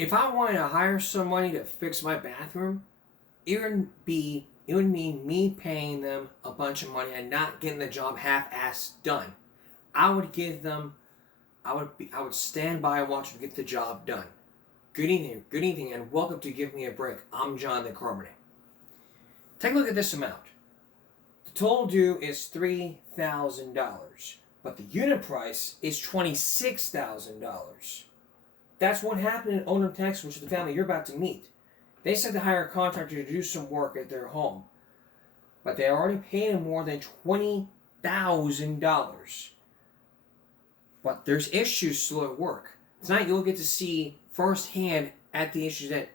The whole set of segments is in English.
if I wanted to hire somebody to fix my bathroom, it would mean me paying them a bunch of money and not getting the job half-assed done. I would stand by and watch them get the job done. Good evening, and welcome to Give Me a Break. I'm John the Carbonet. Take a look at this amount. The total due is $3,000, but the unit price is $26,000. That's what happened in Onum, Texas, which is the family you're about to meet. They said to hire a contractor to do some work at their home, but they already paid him more than $20,000. But there's issues still at work. Tonight you'll get to see firsthand at the issues that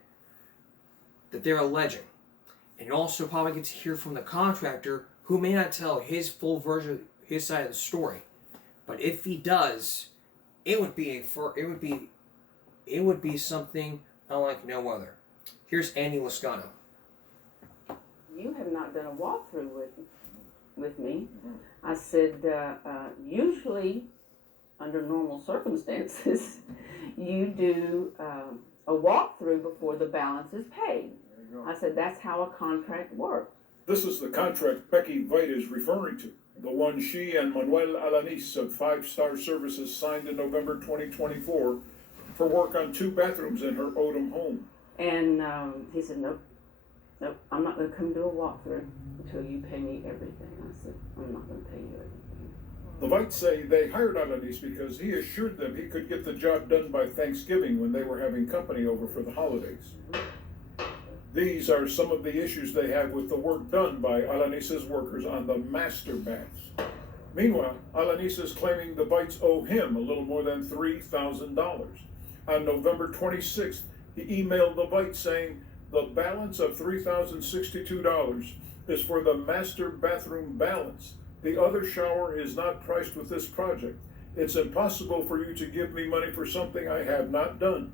they're alleging. And you'll also probably get to hear from the contractor, who may not tell his full version, his side of the story. But if he does, it would be something unlike no other. Here's Andy Lascano. You have not done a walkthrough with me. I said, usually, under normal circumstances, you do a walkthrough before the balance is paid. I said, that's how a contract works. This is the contract Becky Veit is referring to, the one she and Manuel Alanis of 5 Star Services signed in November 2024 for work on 2 bathrooms in her Odom home. And he said, nope, I'm not going to come do a walkthrough until you pay me everything. I said, I'm not going to pay you everything. The Vites say they hired Alanis because he assured them he could get the job done by Thanksgiving when they were having company over for the holidays. These are some of the issues they have with the work done by Alanis' workers on the master baths. Meanwhile, Alanis is claiming the Vites owe him a little more than $3,000. On November 26th, he emailed the Vites saying the balance of $3,062 is for the master bathroom balance. The other shower is not priced with this project. It's impossible for you to give me money for something I have not done.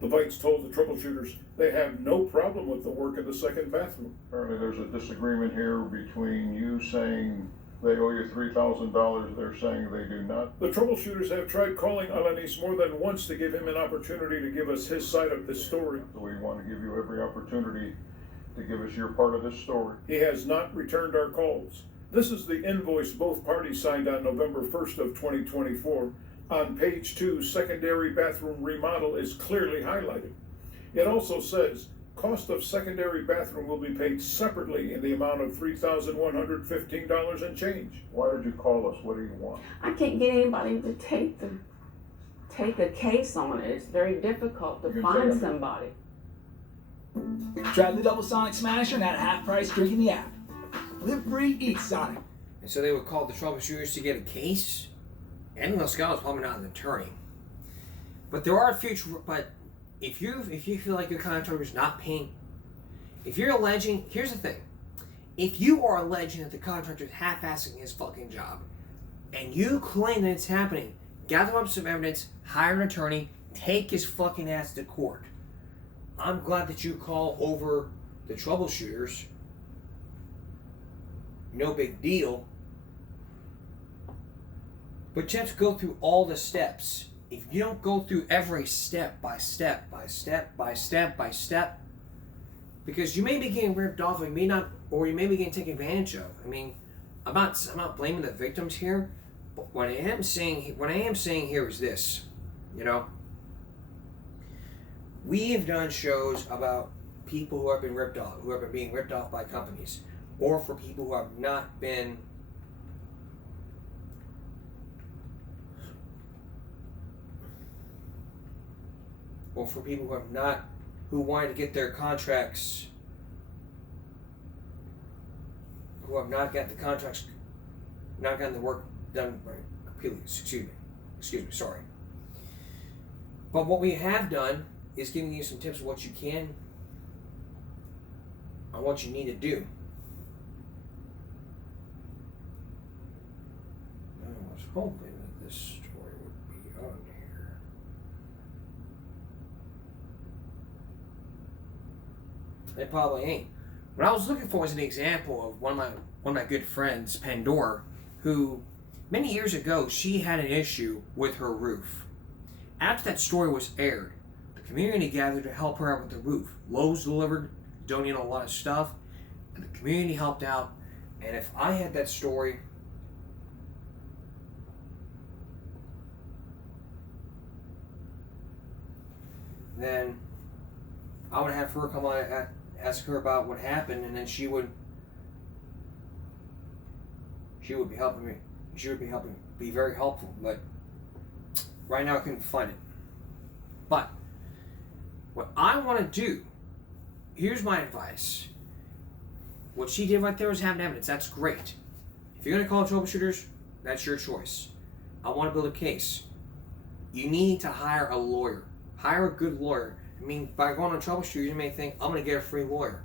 The Vites told the troubleshooters they have no problem with the work in the second bathroom. Apparently there's a disagreement here between you saying they owe you $3,000, they're saying they do not. The troubleshooters have tried calling Alanis more than once to give him an opportunity to give us his side of the story. So we want to give you every opportunity to give us your part of this story. He has not returned our calls. This is the invoice both parties signed on November 1st of 2024. On page 2, secondary bathroom remodel is clearly highlighted. It also says, cost of secondary bathroom will be paid separately in the amount of $3,115 and change. Why did you call us? What do you want? I can't get anybody to take a case on it. It's very difficult to find somebody. Try the Double Sonic Smasher and at half price drink in the app. Live free, eat Sonic. And so they would call the troubleshooters to get a case. Andy Lascano is probably not an attorney. But there are but if you feel like your contractor is not paying, if you're alleging, here's the thing. If you are alleging that the contractor is half-assing his fucking job, and you claim that it's happening, gather up some evidence, hire an attorney, take his fucking ass to court. I'm glad that you call over the troubleshooters. No big deal. But you have to go through all the steps. If you don't go through every step by step, because you may be getting ripped off, or you may be getting taken advantage of. I mean, I'm not blaming the victims here, but what I am saying here is this, we have done shows about people who have been ripped off, who have been being ripped off by companies, or for people who have not been who wanted to get their contracts, who have not got the contracts, not gotten the work done right, completely. Excuse me, sorry. But what we have done is giving you some tips of what you can and what you need to do. I was hoping that this story would be on here. It probably ain't. What I was looking for was an example of one of my good friends, Pandora, who many years ago she had an issue with her roof. After that story was aired, the community gathered to help her out with the roof. Lowe's delivered, donated a lot of stuff, and the community helped out. And if I had that story, then I would have her come on and ask her about what happened, and then she would be helping me. She would be very helpful. But right now I couldn't find it. But what I want to do, here's my advice. What she did right there was have evidence. That's great. If you're going to call troubleshooters, that's your choice. I want to build a case. You need to hire a lawyer. Hire a good lawyer. I mean, by going on troubleshooters, you may think, I'm going to get a free lawyer.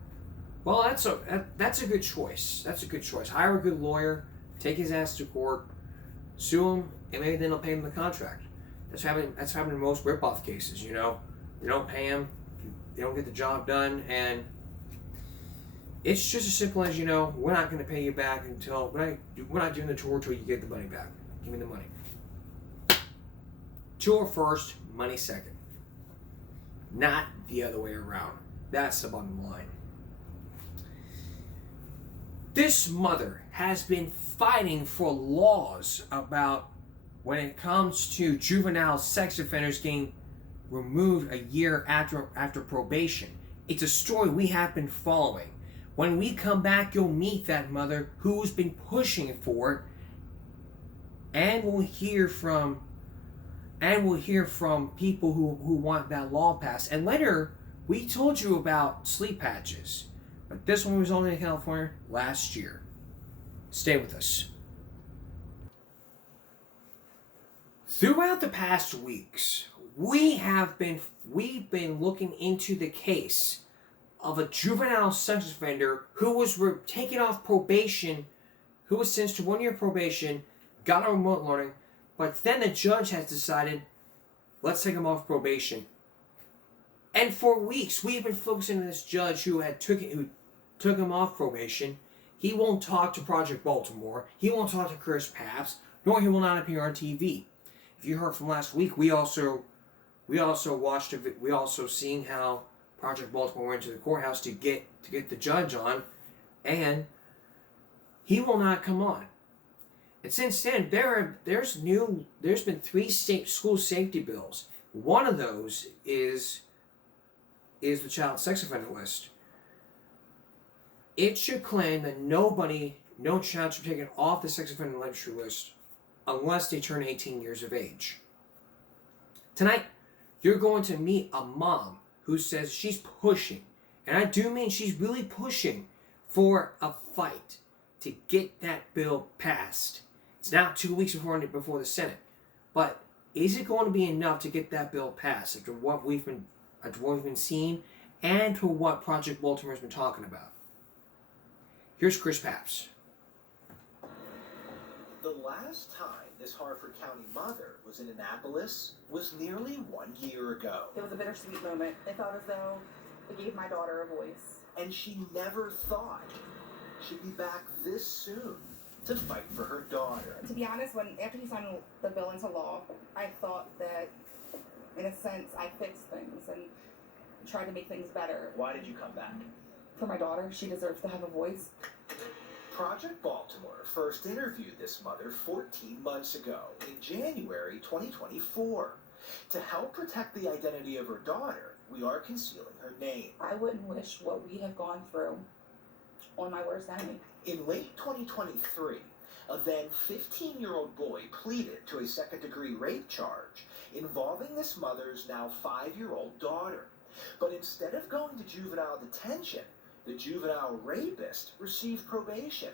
Well, that's a good choice. That's a good choice. Hire a good lawyer, take his ass to court, sue him, and maybe then they'll pay him the contract. That's happening in most rip-off cases, you know. They don't pay him, they don't get the job done, and it's just as simple as, you know, we're not going to pay you back until, we're not doing the tour until you get the money back. Give me the money. Tour first, money second. Not the other way around. That's the bottom line. This mother has been fighting for laws about when it comes to juvenile sex offenders getting removed a year after probation. It's a story we have been following. When we come back, you'll meet that mother who's been pushing for it, and we'll hear from people who want that law passed. And later, we told you about sleep patches, but this one was only in California last year. Stay with us. Throughout the past weeks, we've been looking into the case of a juvenile sex offender who was taken off probation, who was sentenced to 1 year probation, got on remote learning, but then the judge has decided, let's take him off probation. And for weeks, we've been focusing on this judge who took him off probation. He won't talk to Project Baltimore. He won't talk to Chris Papps, nor he will not appear on TV. If you heard from last week, we also seen how Project Baltimore went to the courthouse to get the judge on, and he will not come on. And since then, there's been 3 state school safety bills. One of those is the child sex offender list. It should claim that no child should be taken off the sex offender registry list unless they turn 18 years of age. Tonight, you're going to meet a mom who says she's pushing, and I do mean she's really pushing for a fight to get that bill passed. It's now 2 weeks before the Senate, but is it going to be enough to get that bill passed after what we've been seeing and for what Project Baltimore has been talking about? Here's Chris Papps. The last time this Harford County mother was in Annapolis was nearly 1 year ago. It was a bittersweet moment. It felt as though it gave my daughter a voice. And she never thought she'd be back this soon to fight for her daughter. To be honest, after he signed the bill into law, I thought that, in a sense, I fixed things and tried to make things better. Why did you come back? For my daughter, she deserves to have a voice. Project Baltimore first interviewed this mother 14 months ago, in January 2024. To help protect the identity of her daughter, we are concealing her name. I wouldn't wish what we have gone through on my worst enemy. In late 2023, a then 15-year-old boy pleaded to a second-degree rape charge involving this mother's now 5-year-old daughter. But instead of going to juvenile detention, the juvenile rapist received probation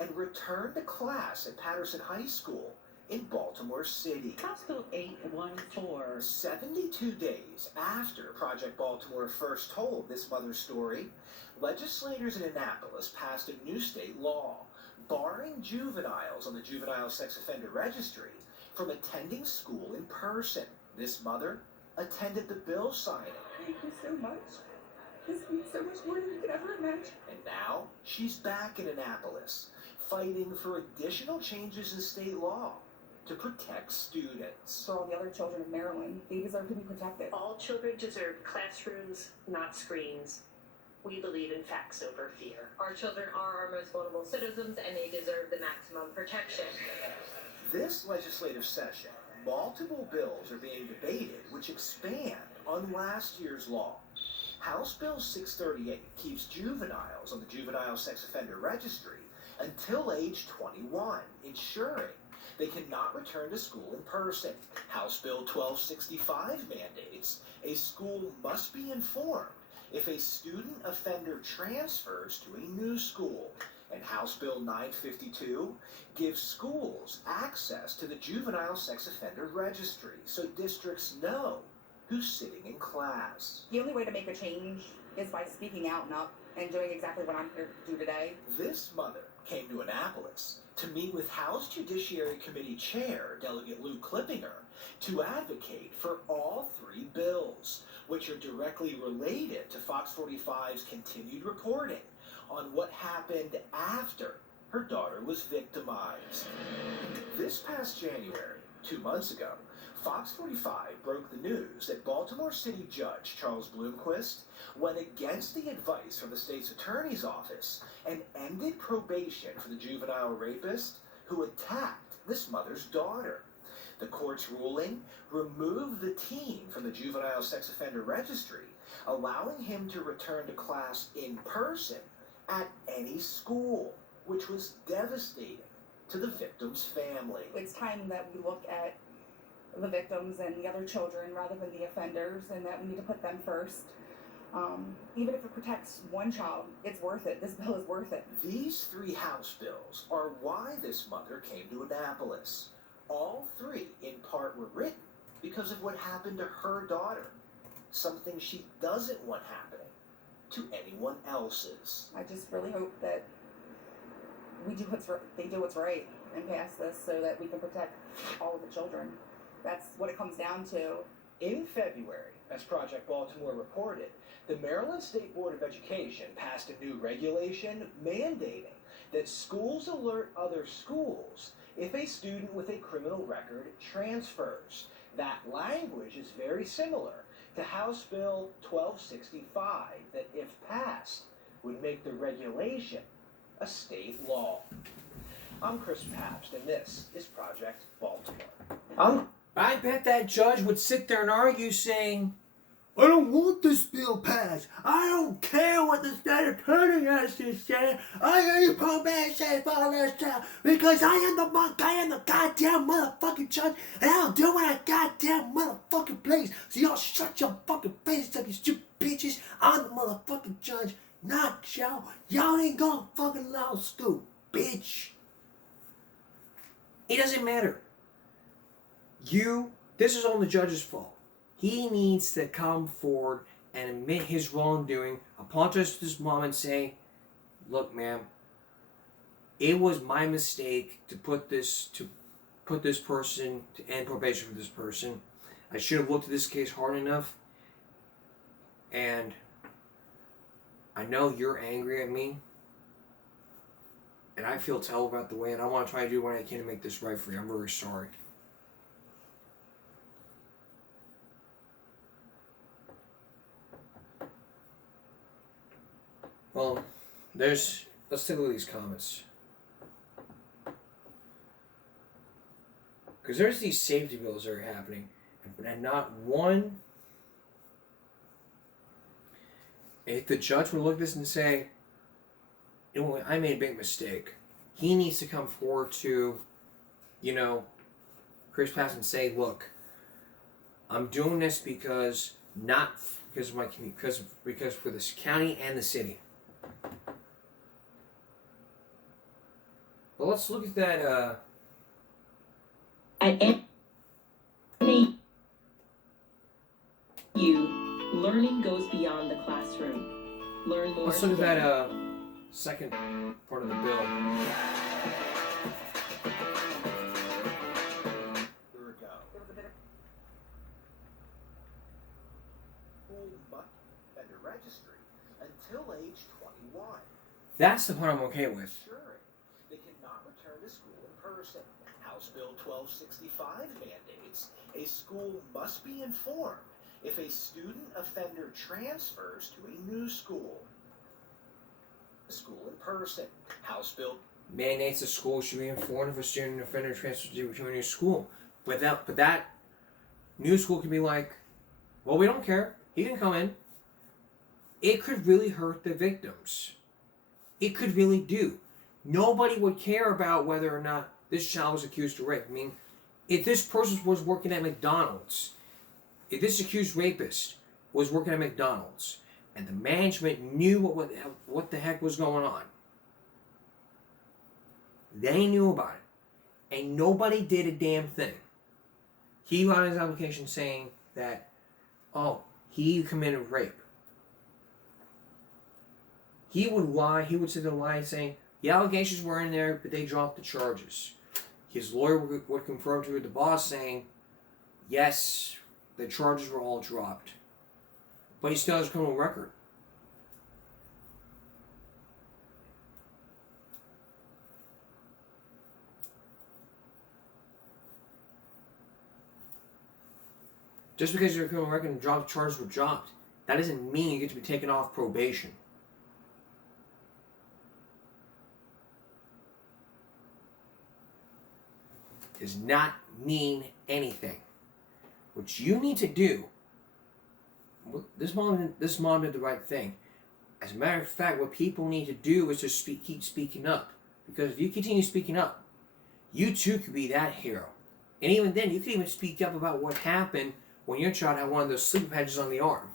and returned to class at Patterson High School in Baltimore City. House Bill 814. 72 days after Project Baltimore first told this mother's story, legislators in Annapolis passed a new state law barring juveniles on the Juvenile Sex Offender Registry from attending school in person. This mother attended the bill signing. Thank you so much. This means so much more than you could ever imagine. And now she's back in Annapolis, fighting for additional changes in state law to protect students. For all the other children of Maryland, they deserve to be protected. All children deserve classrooms, not screens. We believe in facts over fear. Our children are our most vulnerable citizens and they deserve the maximum protection. This legislative session, multiple bills are being debated which expand on last year's law. House Bill 638 keeps juveniles on the Juvenile Sex Offender Registry until age 21, ensuring they cannot return to school in person. House Bill 1265 mandates a school must be informed if a student offender transfers to a new school. And House Bill 952 gives schools access to the Juvenile Sex Offender Registry so districts know who's sitting in class. The only way to make a change is by speaking out and up and doing exactly what I'm here to do today. This mother came to Annapolis to meet with House Judiciary Committee Chair Delegate Lou Klippinger to advocate for all three bills, which are directly related to Fox 45's continued reporting on what happened after her daughter was victimized. This past January, 2 months ago, Fox 45 broke the news that Baltimore City Judge Charles Bloomquist went against the advice from the state's attorney's office and ended probation for the juvenile rapist who attacked this mother's daughter. The court's ruling removed the teen from the Juvenile Sex Offender Registry, allowing him to return to class in person at any school, which was devastating to the victim's family. It's time that we look at the victims and the other children rather than the offenders, and that we need to put them first. Even if it protects one child, it's worth it. This bill is worth it. These three House bills are why this mother came to Annapolis. All three, in part, were written because of what happened to her daughter, something she doesn't want happening to anyone else's. I just really hope that they do what's right and pass this so that we can protect all of the children. That's what it comes down to. In February, as Project Baltimore reported, the Maryland State Board of Education passed a new regulation mandating that schools alert other schools if a student with a criminal record transfers. That language is very similar to House Bill 1265 that, if passed, would make the regulation a state law. I'm Chris Pabst, and this is Project Baltimore. I bet that judge would sit there and argue saying, I don't want this bill passed. I don't care what the state attorney has to say. I need probation for this job because I am the goddamn motherfucking judge, and I'll do what I goddamn motherfucking please. So y'all shut your fucking faces up, you stupid bitches. I'm the motherfucking judge, not y'all. Y'all ain't going to fucking law school, bitch. it doesn't matter. This is all the judge's fault. He needs to come forward and admit his wrongdoing, apologize to his mom and say, look, ma'am, it was my mistake to put this person, to end probation for this person. I should have looked at this case hard enough. And I know you're angry at me. And I feel terrible about the way, and I want to try to do what I can to make this right for you. I'm very sorry. Well, let's take a look at these comments. Because there's these safety bills that are happening, and not one. If the judge would look at this and say, you know, I made a big mistake, he needs to come forward to, Chris Pabst and say, look, I'm doing this because of my community, because for this county and the city. Well, let's look at that. At NAU, learning goes beyond the classroom. Learn more. Let's look at that second part of the bill. Here we go. Offender registry until age 21. That's the part I'm okay with. Ensuring they cannot return to school in person. House Bill 1265 mandates a school must be informed if a student offender transfers to a new school. School in person. House Bill mandates the school should be informed if a student offender transfers to a new school. But that new school could be like, well, we don't care. He can come in. It could really hurt the victims. It could really do. Nobody would care about whether or not this child was accused of rape. I mean, if this person was working at McDonald's, if this accused rapist was working at McDonald's, and the management knew what the heck was going on, they knew about it, and nobody did a damn thing. He filed his application saying that, oh, he committed rape. He would lie. He would sit there lying, saying the allegations were in there, but they dropped the charges. His lawyer would confirm to the boss, saying, yes, the charges were all dropped. But he still has a criminal record. Just because your criminal record and charges were dropped, that doesn't mean you get to be taken off probation. Does not mean anything. What you need to do, this mom did the right thing. As a matter of fact, what people need to do is just keep speaking up. Because if you continue speaking up, you too could be that hero. And even then, you could even speak up about what happened when your child had one of those sleeping patches on the arm.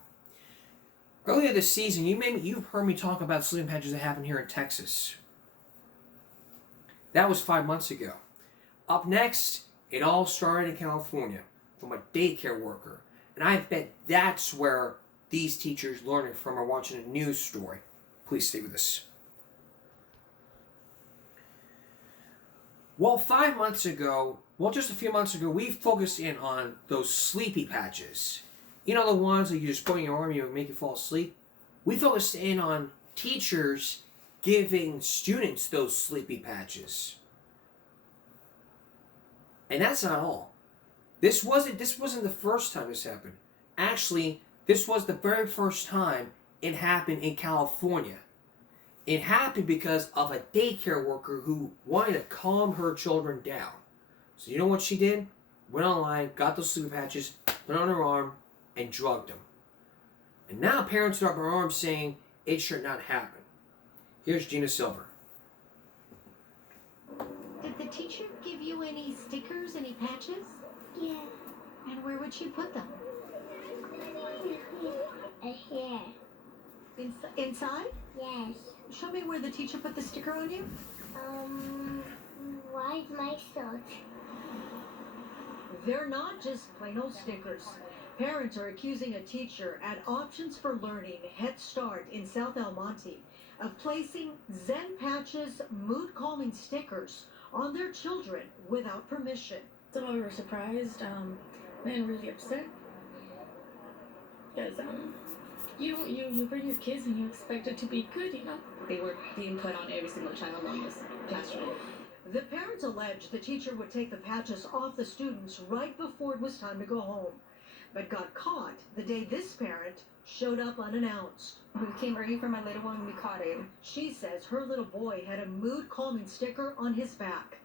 Earlier this season, you've heard me talk about sleeping patches that happened here in Texas. That was 5 months ago. Up next, it all started in California from a daycare worker. And I bet that's where these teachers learning from are watching a news story. Please stay with us. Well, 5 months ago, just a few months ago, we focused in on those sleepy patches. You know, the ones that you just put in your arm and you make you fall asleep? We focused in on teachers giving students those sleepy patches. And that's not all. This wasn't the first time this happened. Actually, this was the very first time it happened in California. It happened because of a daycare worker who wanted to calm her children down. So you know what she did? Went online, got those sleepy patches, put on her arm, and drugged them. And now parents are up her arms saying it should not happen. Here's Gina Silver. Did the teacher give you any stickers, any patches? Yeah. And where would she put them? Here. Inside? Yes. Show me where the teacher put the sticker on you. Why my salt? They're not just plain old stickers. Parents are accusing a teacher at Options for Learning Head Start in South El Monte of placing Zen Patches mood calming stickers on their children without permission. Some of them were surprised and really upset because you bring your kids and you expect it to be good, you know. They were being put on every single child in this classroom. The parents allege the teacher would take the patches off the students right before it was time to go home, but got caught the day this parent showed up unannounced. We came early for my little one and we caught him. She says her little boy had a mood calming sticker on his back.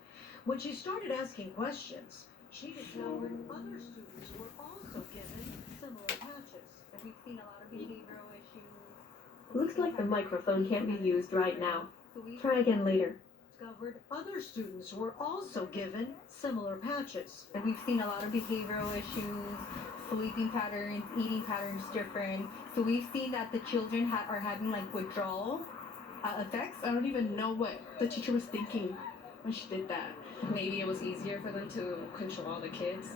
When she started asking questions, she discovered other students were also given similar patches. And we've seen a lot of behavioral issues. Looks like the microphone can't be used right now. Try again later. Discovered other students were also given similar patches. And we've seen a lot of behavioral issues, sleeping patterns, eating patterns different. So we've seen that the children are having like withdrawal effects. I don't even know what the teacher was thinking when she did that. Maybe it was easier for them to control all the kids,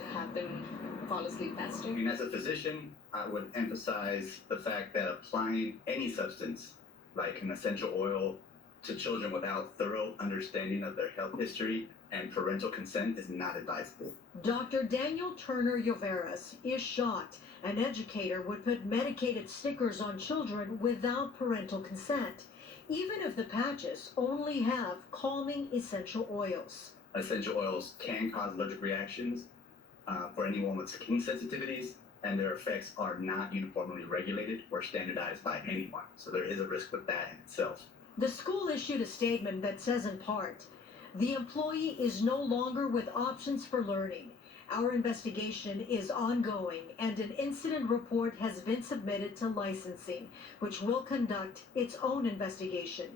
to have them fall asleep faster. I mean, as a physician, I would emphasize the fact that applying any substance, like an essential oil, to children without thorough understanding of their health history and parental consent is not advisable. Dr. Daniel Turner Yoveras is shocked an educator would put medicated stickers on children without parental consent, even if the patches only have calming essential oils. essential oils can cause allergic reactions for anyone with skin sensitivities, and their effects are not uniformly regulated or standardized by anyone. So there is a risk with that in itself. The school issued a statement that says in part, the employee is no longer with Options for Learning. Our investigation is ongoing and an incident report has been submitted to licensing, which will conduct its own investigation.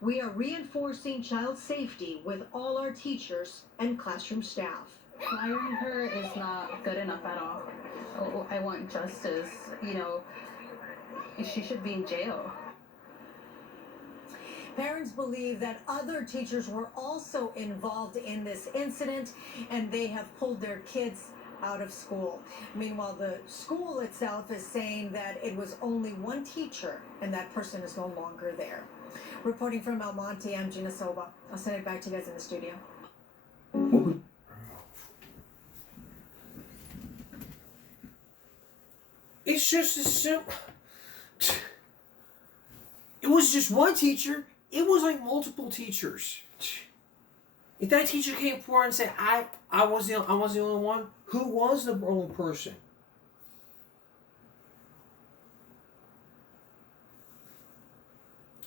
We are reinforcing child safety with all our teachers and classroom staff. Firing her is not good enough at all. Oh, I want justice, you know, she should be in jail. Parents believe that other teachers were also involved in this incident and they have pulled their kids out of school. Meanwhile, the school itself is saying that it was only one teacher and that person is no longer there. Reporting from El Monte, I'm Gina Soba. I'll send it back to you guys in the studio. It's just as simple. It was just one teacher. It was like multiple teachers. If that teacher came forward and said, I was the only one, who was the only person?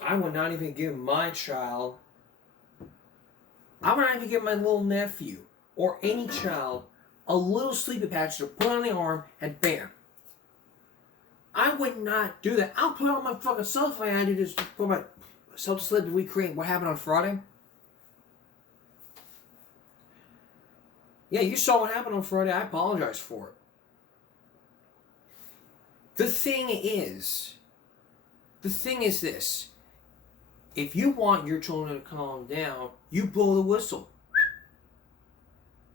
I would not even give my child, I would not even give my little nephew or any child a little sleeping patch to put on the arm and bam. I would not do that. I'll put on my fucking cell phone and just put my self to sleep and recreate what happened on Friday. Yeah, you saw what happened on Friday. I apologize for it. The thing is this. If you want your children to calm down, you blow the whistle.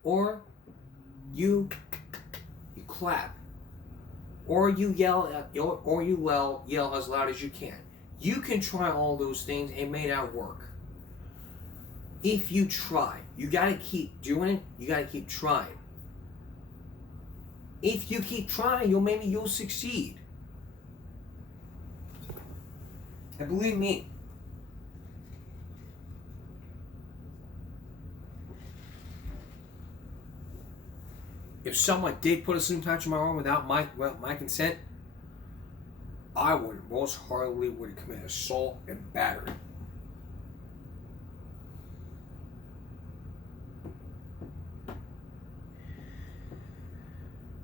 Or you clap. Or you yell as loud as you can. You can try all those things. It may not work. If you try, you gotta keep doing it. You gotta keep trying. If you keep trying, you'll succeed. And believe me, if someone did put a sleeping patch on my arm without my consent, I would most heartily commit assault and battery.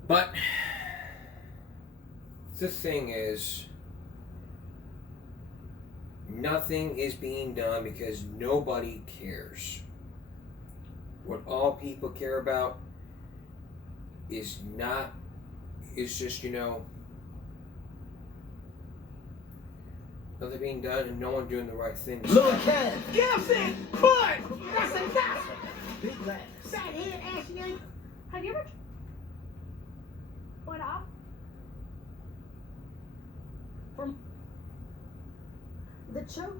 But the thing is, nothing is being done because nobody cares. What all people care about is just, nothing being done and no one doing the right thing. Little cat. Yes, it, but that's a cat. Big laugh. Sat here and asked you. Have you ever? What up? From the show?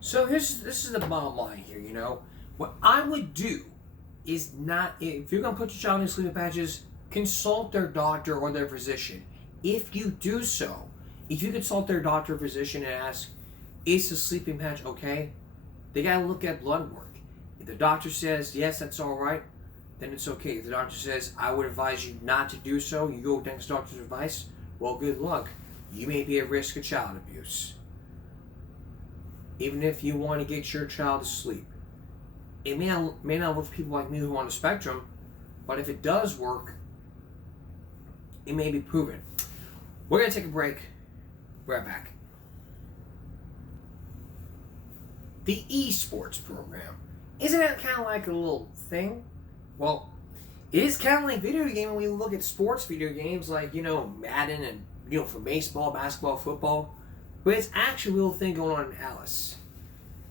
So this is the bottom line here, What I would do is not, if you're going to put your child in sleeping patches, consult their doctor or their physician. If you do so, if you consult their doctor or physician and ask, is the sleeping patch okay? They got to look at blood work. If the doctor says, yes, that's all right, then it's okay. If the doctor says, I would advise you not to do so, you go against doctor's advice, well, good luck. You may be at risk of child abuse. Even if you want to get your child to sleep. It may not work for people like me who are on the spectrum, but if it does work, it may be proven. We're going to take a break. We're right back. The esports program. Isn't that kind of like a little thing? Well, it is kind of like video game when we look at sports video games like, Madden and, for baseball, basketball, football. But it's actually a little thing going on in Alice.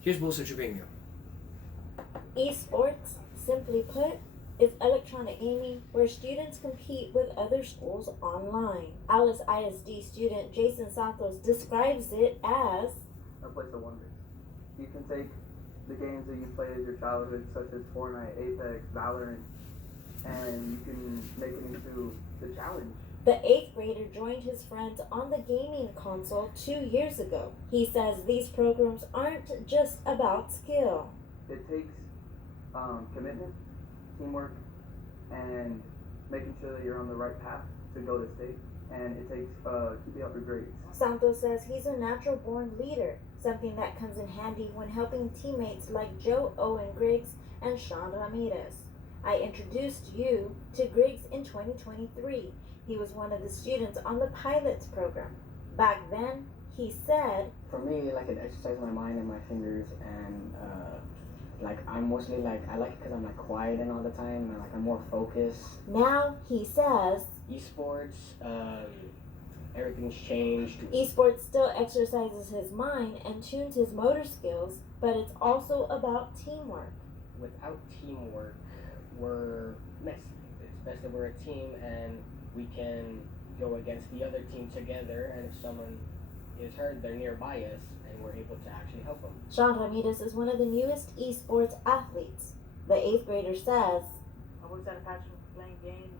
Here's Melissa Trevino. Esports, simply put, is electronic gaming where students compete with other schools online. Alice ISD student Jason Santos describes it as a place of wonders. You can take the games that you played as your childhood, such as Fortnite, Apex, Valorant, and you can make it into the challenge The 8th grader joined his friends on the gaming console 2 years ago. He says these programs aren't just about skill. It takes commitment, teamwork, and making sure that you're on the right path to go to state. And it takes keeping up your grades. Santos says he's a natural-born leader, something that comes in handy when helping teammates like Joe Owen Griggs and Sean Ramirez. I introduced you to Griggs in 2023. He was one of the students on the pilots program. Back then, he said, for me, like, it exercises my mind and my fingers, and like, I'm mostly like, I like it because I'm like quiet and all the time, and like I'm more focused. Now he says, Esports, everything's changed. Esports still exercises his mind and tunes his motor skills, but it's also about teamwork. Without teamwork, we're messy. It's best that we're a team and we can go against the other team together, and if someone is hurt, they're nearby us, and we're able to actually help them. Sean Ramirez is one of the newest esports athletes. The 8th grader says, I always had a passion for playing games.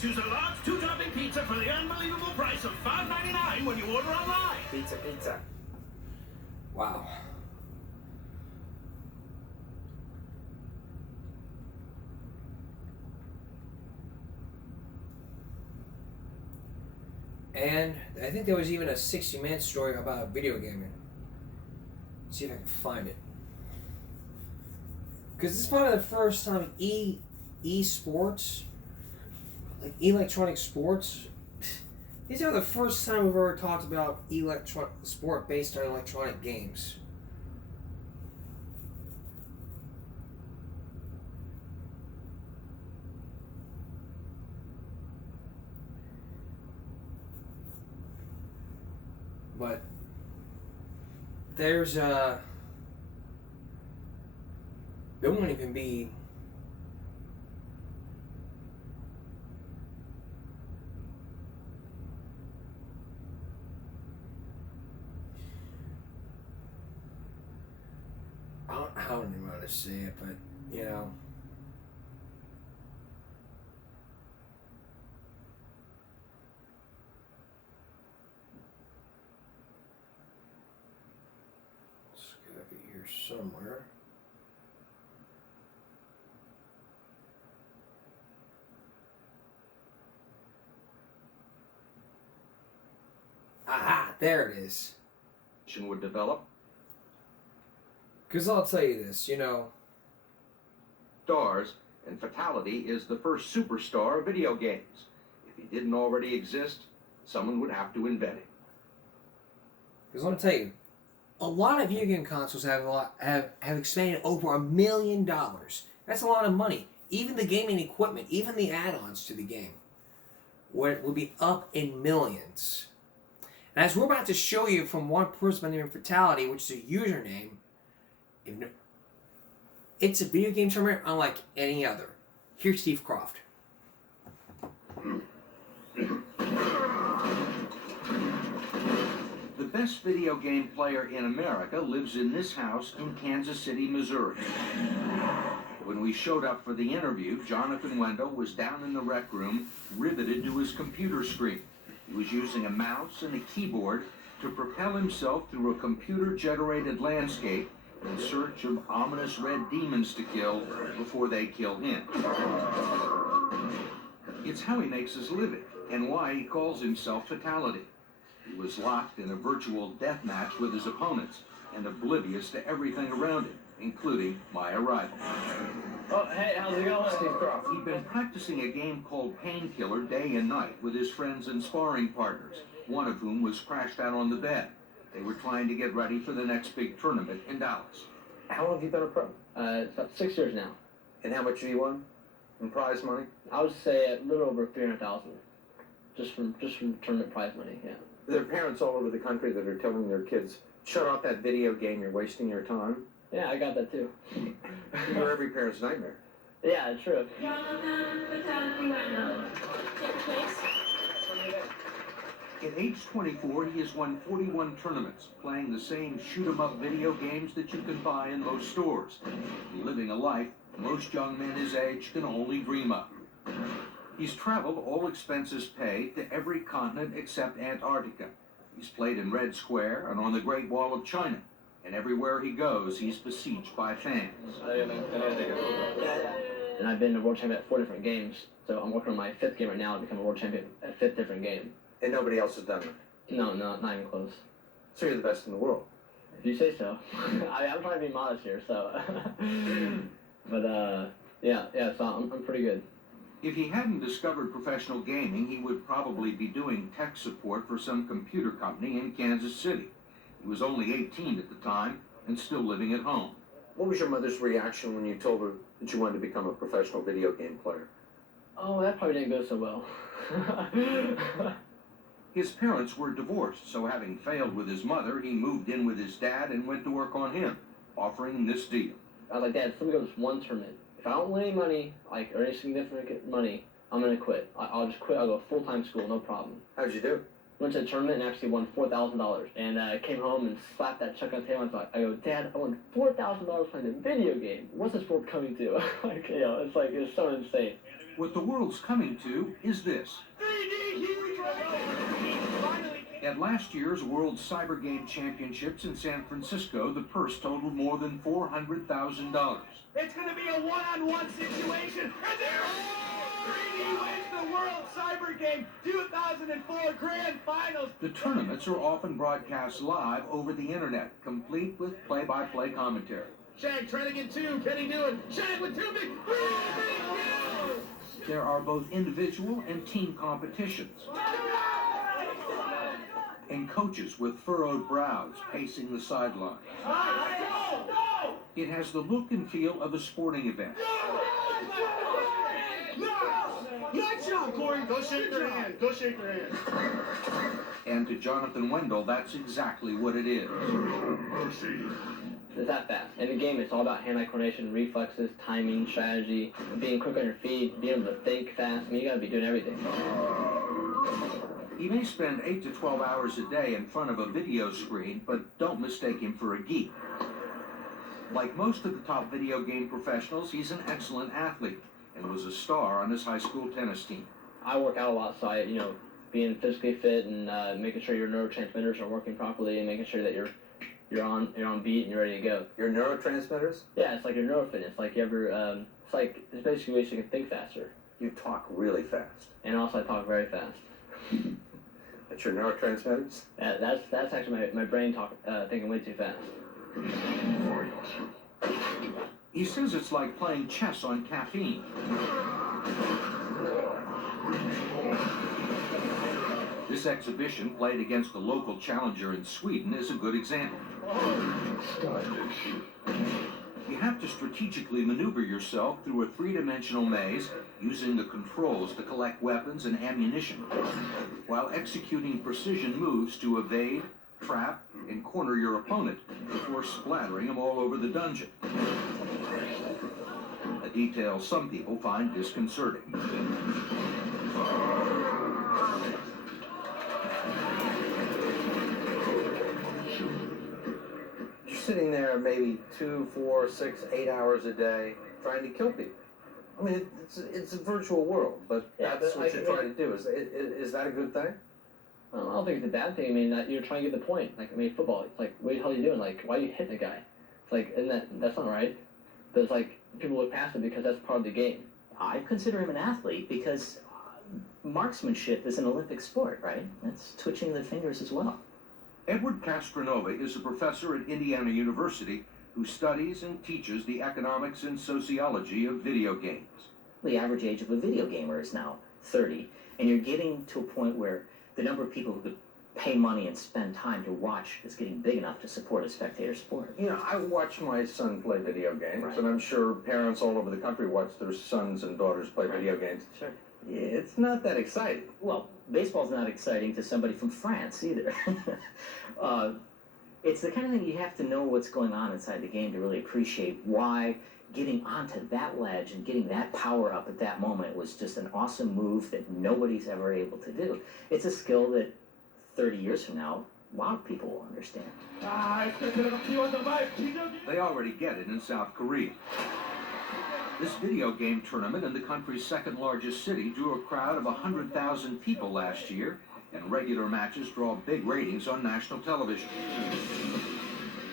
Choose a large 2-topping pizza for the unbelievable price of $5.99 when you order online. Pizza. Wow. And I think there was even a 60 Minutes story about video gaming. Let's see if I can find it. Because this is probably the first time esports, like electronic sports, these are the first time we've ever talked about sport based on electronic games. But there won't even be I don't even want to say it, but you know, it's gotta be here somewhere. Aha, there it is. Would develop. Because I'll tell you this, you know. Stars, and Fatality is the first superstar of video games. If he didn't already exist, someone would have to invent him. Because let me tell you, a lot of video game consoles have expanded over $1 million. That's a lot of money. Even the gaming equipment, even the add-ons to the game, would be up in millions. And as we're about to show you from one person by the name of Fatality, which is a username, it's a video game tournament unlike any other. Here's Steve Croft. The best video game player in America lives in this house in Kansas City, Missouri. When we showed up for the interview, Jonathan Wendell was down in the rec room, riveted to his computer screen. He was using a mouse and a keyboard to propel himself through a computer-generated landscape in search of ominous red demons to kill before they kill him. It's how he makes his living and why he calls himself Fatality. He was locked in a virtual death match with his opponents and oblivious to everything around him, including my arrival. Oh, hey, how's it going? Steve Croft. He'd been practicing a game called Painkiller day and night with his friends and sparring partners, one of whom was crashed out on the bed. They were trying to get ready for the next big tournament in Dallas. How long have you been a pro? It's about 6 years now. And how much have you won in prize money? I would say a little over 300,000, just from tournament prize money. Yeah. There are parents all over the country that are telling their kids, "Shut off that video game. You're wasting your time." Yeah, I got that too. You're every parent's nightmare. Yeah, true. At age 24, he has won 41 tournaments, playing the same shoot-'em-up video games that you can buy in most stores, living a life most young men his age can only dream of. He's traveled, all expenses paid, to every continent except Antarctica. He's played in Red Square and on the Great Wall of China. And everywhere he goes, he's besieged by fans. And I've been a world champion at 4 different games, so I'm working on my 5th game right now to become a world champion at 5th different game. And nobody else has done it? No, not even close. So you're the best in the world? If you say so. I'm trying to be modest here, so. But, yeah, so I'm pretty good. If he hadn't discovered professional gaming, he would probably be doing tech support for some computer company in Kansas City. He was only 18 at the time and still living at home. What was your mother's reaction when you told her that you wanted to become a professional video game player? Oh, that probably didn't go so well. His parents were divorced, so having failed with his mother, he moved in with his dad and went to work on him, offering this deal. I was like, Dad, let me go to this one tournament. If I don't win any money, like, or any significant money, I'm gonna quit. I'll just quit. I'll go full-time school, no problem. How'd you do? Went to a tournament and actually won $4,000. And I came home and slapped that check on the table and I go, Dad, I won $4,000 playing a video game. What's this world coming to? Like, you know, it's so insane. What the world's coming to is this. At last year's World Cyber Game Championships in San Francisco, the purse totaled more than $400,000. It's going to be a one-on-one situation, and there 3D wins the World Cyber Game 2004 Grand Finals. The tournaments are often broadcast live over the internet, complete with play-by-play commentary. Shag trying to get 2, can he do it? Shag with 2 big kills! There are both individual and team competitions. And coaches with furrowed brows pacing the sidelines. It has the look and feel of a sporting event. Nice job, Corey. Go shake their hand. Go shake their hand. And to Jonathan Wendell, that's exactly what it is. It's that fast. In the game, it's all about hand-eye coordination, reflexes, timing, strategy, being quick on your feet, being able to think fast. I mean, you gotta be doing everything. He may spend 8 to 12 hours a day in front of a video screen, but don't mistake him for a geek. Like most of the top video game professionals, he's an excellent athlete and was a star on his high school tennis team. I work out a lot, so being physically fit and making sure your neurotransmitters are working properly and making sure that you're on beat and you're ready to go. Your neurotransmitters? Yeah, it's like your neurofitness. Like you ever, it's basically ways you can think faster. You talk really fast. And also I talk very fast. That's your neurotransmitters? That's actually my brain thinking way too fast. He says it's like playing chess on caffeine. This exhibition, played against a local challenger in Sweden, is a good example. You have to strategically maneuver yourself through a three-dimensional maze using the controls to collect weapons and ammunition, while executing precision moves to evade, trap, and corner your opponent before splattering them all over the dungeon. A detail some people find disconcerting. You're sitting there maybe 2, 4, 6, 8 hours a day trying to kill people. I mean, it's a virtual world, but that's what you're trying to do. Is that a good thing? I don't think it's a bad thing. I mean, you're trying to get the point. Like, I mean, football, it's like, what the hell are you doing? Like, why are you hitting a guy? It's like, that's not right. But it's like, people look past it because that's part of the game. I consider him an athlete because marksmanship is an Olympic sport, right? It's twitching the fingers as well. Edward Castronova is a professor at Indiana University who studies and teaches the economics and sociology of video games. The average age of a video gamer is now 30, and you're getting to a point where the number of people who could pay money and spend time to watch is getting big enough to support a spectator sport. You know, I watch my son play video games, right, and I'm sure parents all over the country watch their sons and daughters play video games. Sure. It's not that exciting. Well, baseball's not exciting to somebody from France either. It's the kind of thing you have to know what's going on inside the game to really appreciate why getting onto that ledge and getting that power up at that moment was just an awesome move that nobody's ever able to do. It's a skill that 30 years from now, a lot of people will understand. They already get it in South Korea. This video game tournament in the country's second largest city drew a crowd of 100,000 people last year, and regular matches draw big ratings on national television.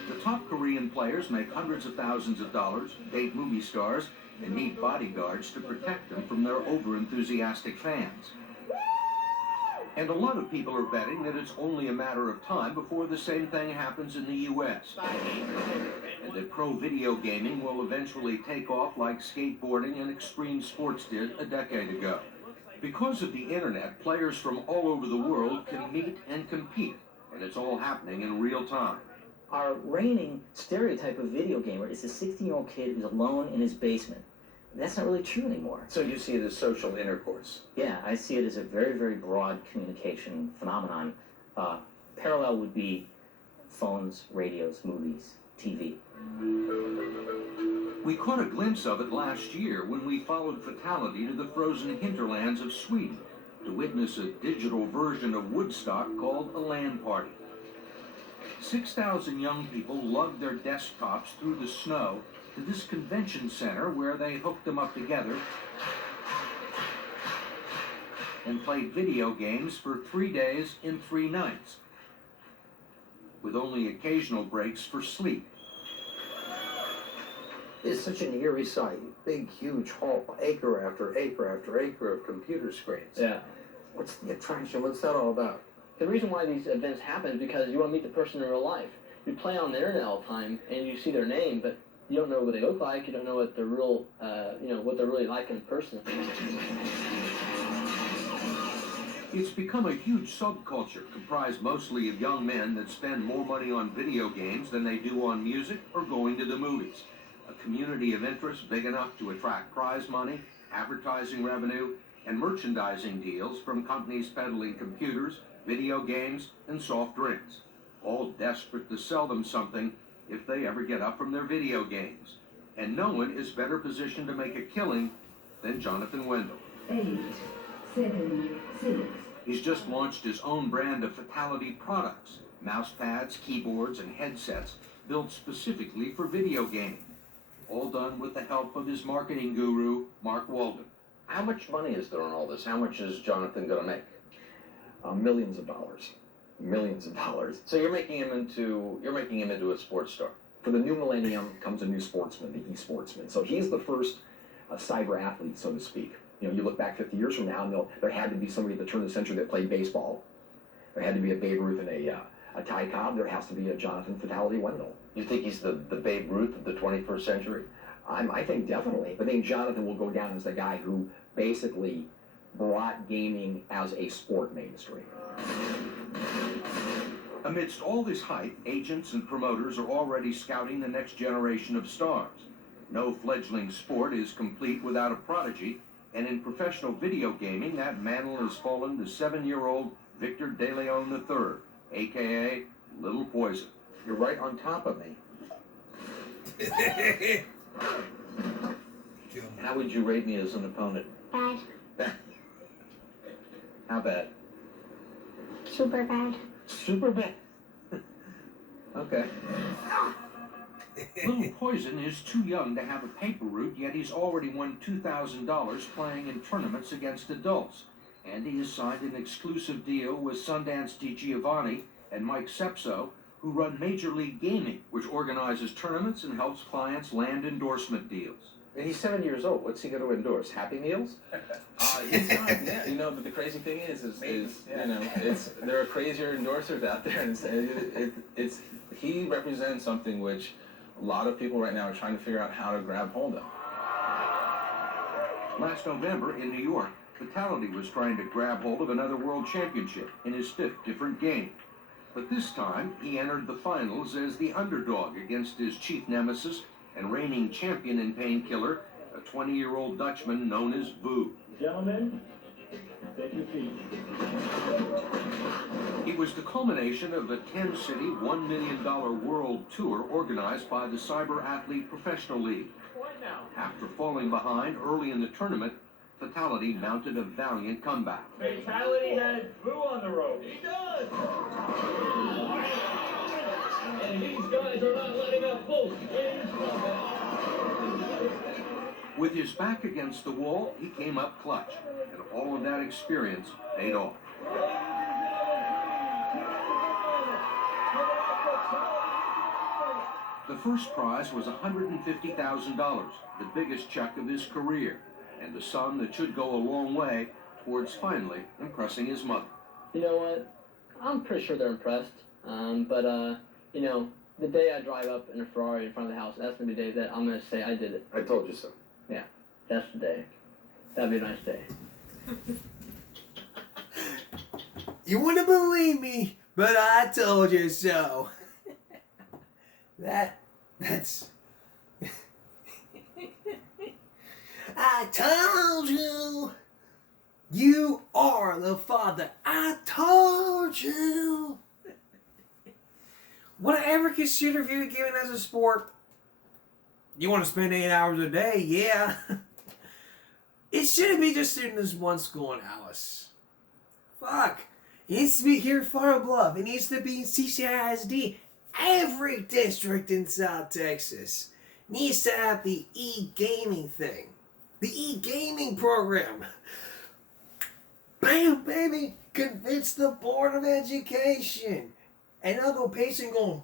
The top Korean players make hundreds of thousands of dollars, date movie stars, and need bodyguards to protect them from their over-enthusiastic fans. And a lot of people are betting that it's only a matter of time before the same thing happens in the U.S. And that pro video gaming will eventually take off like skateboarding and extreme sports did a decade ago. Because of the internet, players from all over the world can meet and compete, and it's all happening in real time. Our reigning stereotype of video gamer is a 16-year-old kid who's alone in his basement. That's not really true anymore. So you see it as social intercourse? Yeah, I see it as a very, very broad communication phenomenon. Parallel would be phones, radios, movies, TV. We caught a glimpse of it last year when we followed Fatality to the frozen hinterlands of Sweden to witness a digital version of Woodstock called a LAN party. 6,000 young people lugged their desktops through the snow to this convention center where they hooked them up together and played video games for 3 days in 3 nights, with only occasional breaks for sleep. It's such an eerie sight. Big, huge hall, acre after acre after acre of computer screens. Yeah. What's the attraction? What's that all about? The reason why these events happen is because you want to meet the person in real life. You play on the internet all the time and you see their name, but you don't know what they look like. You don't know what they're real, what they're really like in person. It's become a huge subculture comprised mostly of young men that spend more money on video games than they do on music or going to the movies. A community of interest big enough to attract prize money, advertising revenue, and merchandising deals from companies peddling computers, video games, and soft drinks, all desperate to sell them something if they ever get up from their video games. And no one is better positioned to make a killing than Jonathan Wendell. 8, 7, 6. He's just launched his own brand of Fatality products, mouse pads, keyboards, and headsets built specifically for video gaming, all done with the help of his marketing guru, Mark Walden. How much money is there on all this? How much is Jonathan going to make? Millions of dollars. Millions of dollars. So you're making him into a sports star. For the new millennium comes a new sportsman, the e-sportsman. So he's the first cyber athlete, so to speak. You know, you look back 50 years from now, and there had to be somebody at the turn of the century that played baseball. There had to be a Babe Ruth and a Ty Cobb. There has to be a Jonathan Fatality Wendell. You think he's the Babe Ruth of the 21st century? I think definitely. But I think Jonathan will go down as the guy who basically brought gaming as a sport mainstream. Amidst all this hype, agents and promoters are already scouting the next generation of stars. No fledgling sport is complete without a prodigy, and in professional video gaming, that mantle has fallen to 7-year-old Victor De Leon III, a.k.a. Little Poison. You're right on top of me. How would you rate me as an opponent? Bad. How bad? Super bad. Super bad. Okay. Little Poison is too young to have a paper route, yet he's already won $2,000 playing in tournaments against adults. And he has signed an exclusive deal with Sundance DiGiovanni and Mike Sepso, who run Major League Gaming, which organizes tournaments and helps clients land endorsement deals. And he's 7 years old. What's he going to endorse? Happy Meals? He's not, yeah. You know, but the crazy thing is you know, there are crazier endorsers out there, and he represents something which a lot of people right now are trying to figure out how to grab hold of. Last November in New York, Fatality was trying to grab hold of another world championship in his 5th different game. But this time, he entered the finals as the underdog against his chief nemesis and reigning champion in Painkiller, a 20-year-old Dutchman known as Boo. Gentlemen, take your seats. It was the culmination of a 10-city, $1 million world tour organized by the Cyber Athlete Professional League. After falling behind early in the tournament, Fatality mounted a valiant comeback. Fatality has Boo on the road. He does! And these guys are not letting up both. With his back against the wall, he came up clutch, and all of that experience paid off. The first prize was $150,000, the biggest check of his career, and the sum that should go a long way towards finally impressing his mother. You know what? I'm pretty sure they're impressed. You know, the day I drive up in a Ferrari in front of the house, that's gonna be the day that I'm gonna say I did it. I told you so. Yeah, that's the day. That'd be a nice day. You wouldn't believe me, but I told you so. That's I told you. You are the father. I told you. Would I ever consider video gaming as a sport? You want to spend 8 hours a day? Yeah. It shouldn't be just in this one school in Alice. Fuck. It needs to be here in Far Bluff. It needs to be in CCISD. Every district in South Texas needs to have the e-gaming thing. The e-gaming program. Bam, baby. Convince the Board of Education. And I'll go pacing going.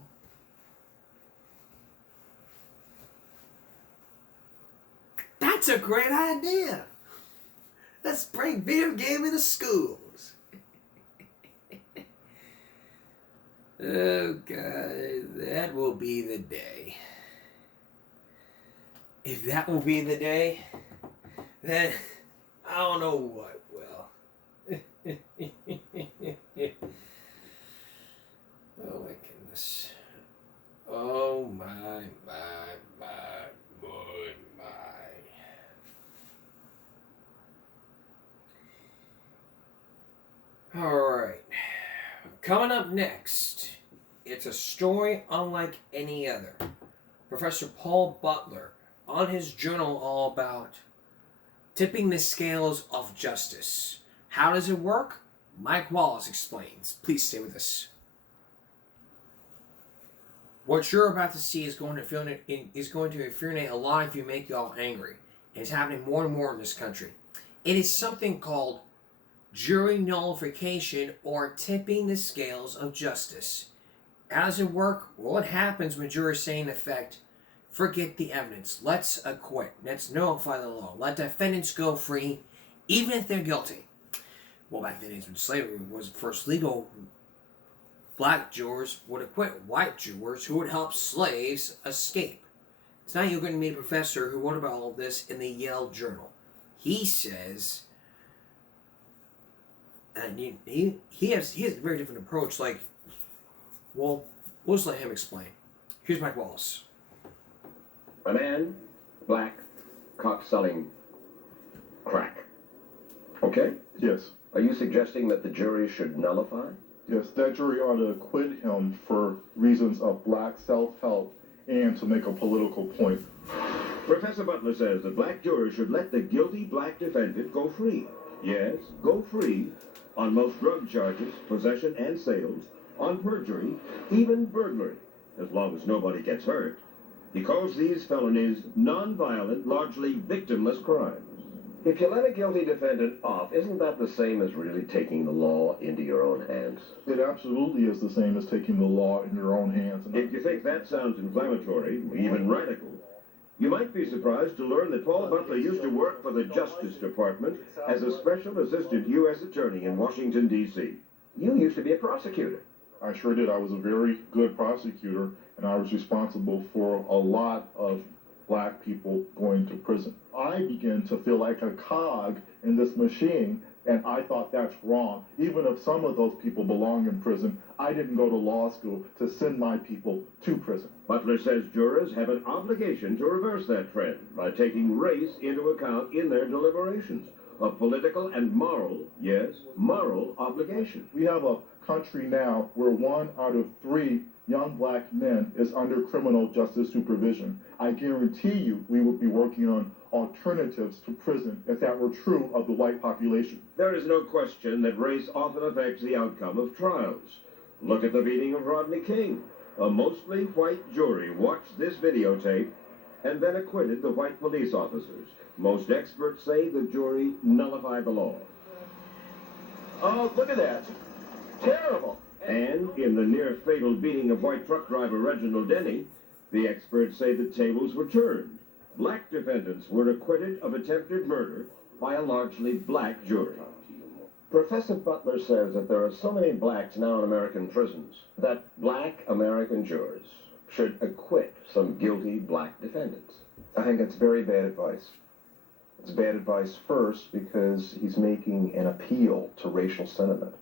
That's a great idea. Let's bring video gaming to schools. Oh, God. That will be the day. If that will be the day, then I don't know what will. Oh my goodness. Oh my, boy, my. Alright. Coming up next, it's a story unlike any other. Professor Paul Butler, on his journal all about tipping the scales of justice. How does it work? Mike Wallace explains. Please stay with us. What you're about to see is going to infuriate a lot of you, make you all angry. And it's happening more and more in this country. It is something called jury nullification or tipping the scales of justice. How does it work? Well, what happens when juries say in effect, forget the evidence, let's acquit, let's nullify the law, let defendants go free, even if they're guilty. Well, back then, when slavery was first legal, black jurors would acquit white jurors who would help slaves escape. Tonight you're going to meet a professor who wrote about all of this in the Yale Journal. He says, and he has a very different approach. Like, well, we'll just let him explain. Here's Mike Wallace. A man, black, caught selling crack. Okay? Yes. Are you suggesting that the jury should nullify? Yes, that jury ought to acquit him for reasons of black self-help and to make a political point. Professor Butler says the black jurors should let the guilty black defendant go free. Yes, go free on most drug charges, possession and sales, on perjury, even burglary, as long as nobody gets hurt. He calls these felonies non-violent, largely victimless crimes. If you let a guilty defendant off, isn't that the same as really taking the law into your own hands? It absolutely is the same as taking the law in your own hands. If you think that sounds inflammatory, even radical, you might be surprised to learn that Paul Butler used to work for the Justice Department as a special assistant U.S. attorney in Washington, D.C. You used to be a prosecutor. I sure did. I was a very good prosecutor, and I was responsible for a lot of black people going to prison. I began to feel like a cog in this machine, and I thought that's wrong. Even if some of those people belong in prison, I didn't go to law school to send my people to prison. Butler says jurors have an obligation to reverse that trend by taking race into account in their deliberations. A political and moral, yes, moral obligation. We have a country now where 1 out of 3 young black men is under criminal justice supervision. I guarantee you we would be working on alternatives to prison if that were true of the white population. There is no question that race often affects the outcome of trials. Look at the beating of Rodney King. A mostly white jury watched this videotape and then acquitted the white police officers. Most experts say the jury nullified the law. Oh, look at that. Terrible. And in the near-fatal beating of white truck driver Reginald Denny, the experts say the tables were turned. Black defendants were acquitted of attempted murder by a largely black jury. Professor Butler says that there are so many blacks now in American prisons that black American jurors should acquit some guilty black defendants. I think that's very bad advice. It's bad advice first because he's making an appeal to racial sentiment.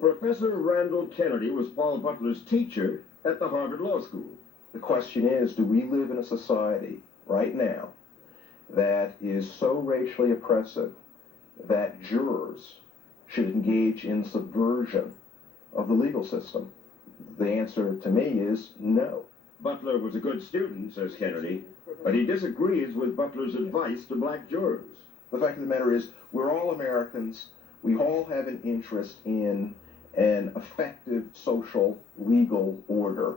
Professor Randall Kennedy was Paul Butler's teacher at the Harvard Law School. The question is, do we live in a society right now that is so racially oppressive that jurors should engage in subversion of the legal system? The answer to me is no. Butler was a good student, says Kennedy, but he disagrees with Butler's advice to black jurors. The fact of the matter is, we're all Americans. We all have an interest in an effective social legal order,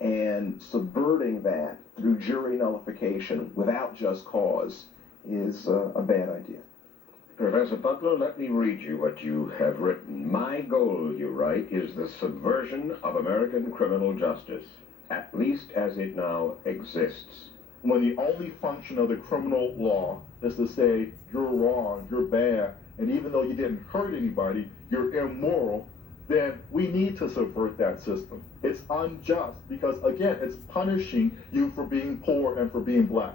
and subverting that through jury nullification without just cause is a bad idea. Professor Butler, let me read you what you have written. My goal, you write, is the subversion of American criminal justice, at least as it now exists. When the only function of the criminal law is to say you're wrong, you're bad, and even though you didn't hurt anybody, you're immoral, then we need to subvert that system. It's unjust because, again, it's punishing you for being poor and for being black.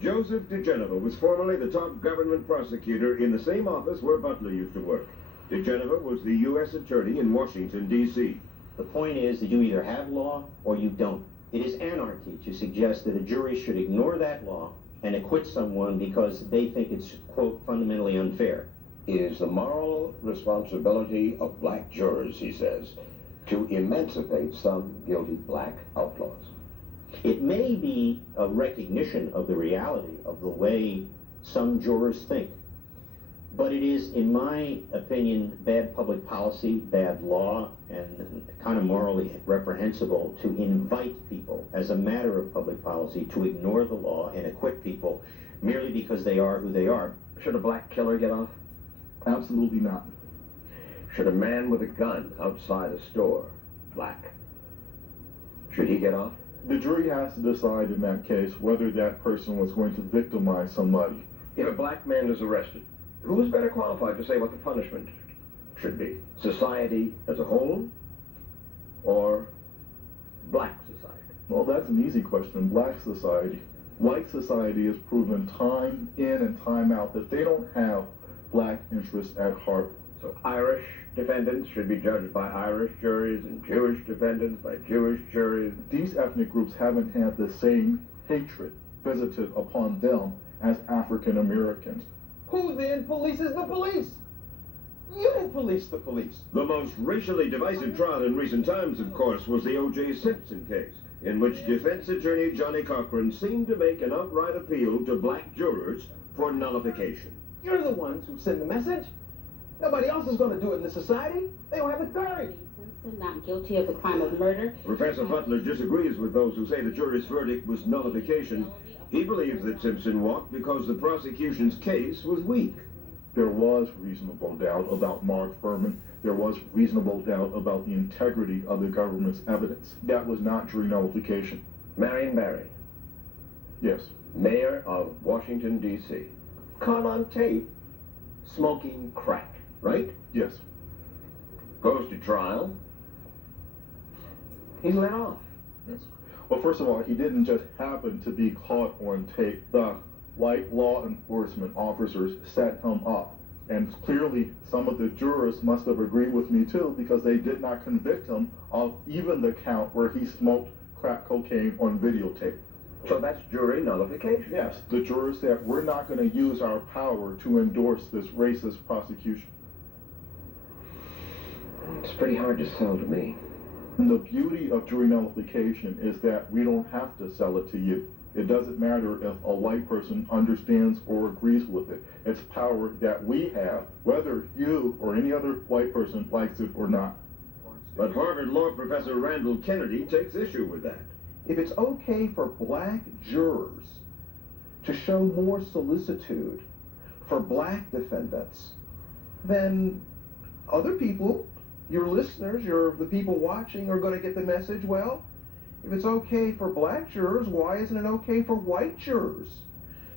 Joseph DeGenova was formerly the top government prosecutor in the same office where Butler used to work. DeGenova was the U.S. Attorney in Washington, D.C. The point is that you either have law or you don't. It is anarchy to suggest that a jury should ignore that law and acquit someone because they think it's, quote, fundamentally unfair. It is the moral responsibility of black jurors, he says, to emancipate some guilty black outlaws. It may be a recognition of the reality of the way some jurors think, but it is, in my opinion, bad public policy, bad law, and kind of morally reprehensible to invite people, as a matter of public policy, to ignore the law and acquit people merely because they are who they are. Should a black killer get off? Absolutely not. Should a man with a gun outside a store, black, should he get off? The jury has to decide in that case whether that person was going to victimize somebody. If a black man is arrested, who is better qualified to say what the punishment should be? Society as a whole or black society? Well, that's an easy question. Black society. White society has proven time in and time out that they don't have black interests at heart. So Irish defendants should be judged by Irish juries and Jewish defendants by Jewish juries. These ethnic groups haven't had the same hatred visited upon them as African Americans. Who then polices the police? You police the police. The most racially divisive trial in recent times, of course, was the O.J. Simpson case, in which defense attorney Johnny Cochran seemed to make an outright appeal to black jurors for nullification. You're the ones who send the message. Nobody else is going to do it in this society. They don't have the courage. Simpson not guilty of the crime of murder. Professor Butler disagrees with those who say the jury's verdict was nullification. He believes that Simpson walked because the prosecution's case was weak. There was reasonable doubt about Mark Fuhrman. There was reasonable doubt about the integrity of the government's evidence. That was not jury nullification. Marion Barry. Yes. Mayor of Washington, D.C. Caught on tape smoking crack, right? Yes. Goes to trial. He's let off. Yes. Well, first of all, he didn't just happen to be caught on tape. The white law enforcement officers set him up. And clearly, some of the jurors must have agreed with me, too, because they did not convict him of even the count where he smoked crack cocaine on videotape. So that's jury nullification. Yes, the jurors said, we're not going to use our power to endorse this racist prosecution. It's pretty hard to sell to me. And the beauty of jury nullification is that we don't have to sell it to you. It doesn't matter if a white person understands or agrees with it. It's power that we have, whether you or any other white person likes it or not. But Harvard law professor Randall Kennedy takes issue with that. if it's okay for black jurors to show more solicitude for black defendants, then other people, your listeners, the people watching, are going to get the message, well, if it's okay for black jurors, why isn't it okay for white jurors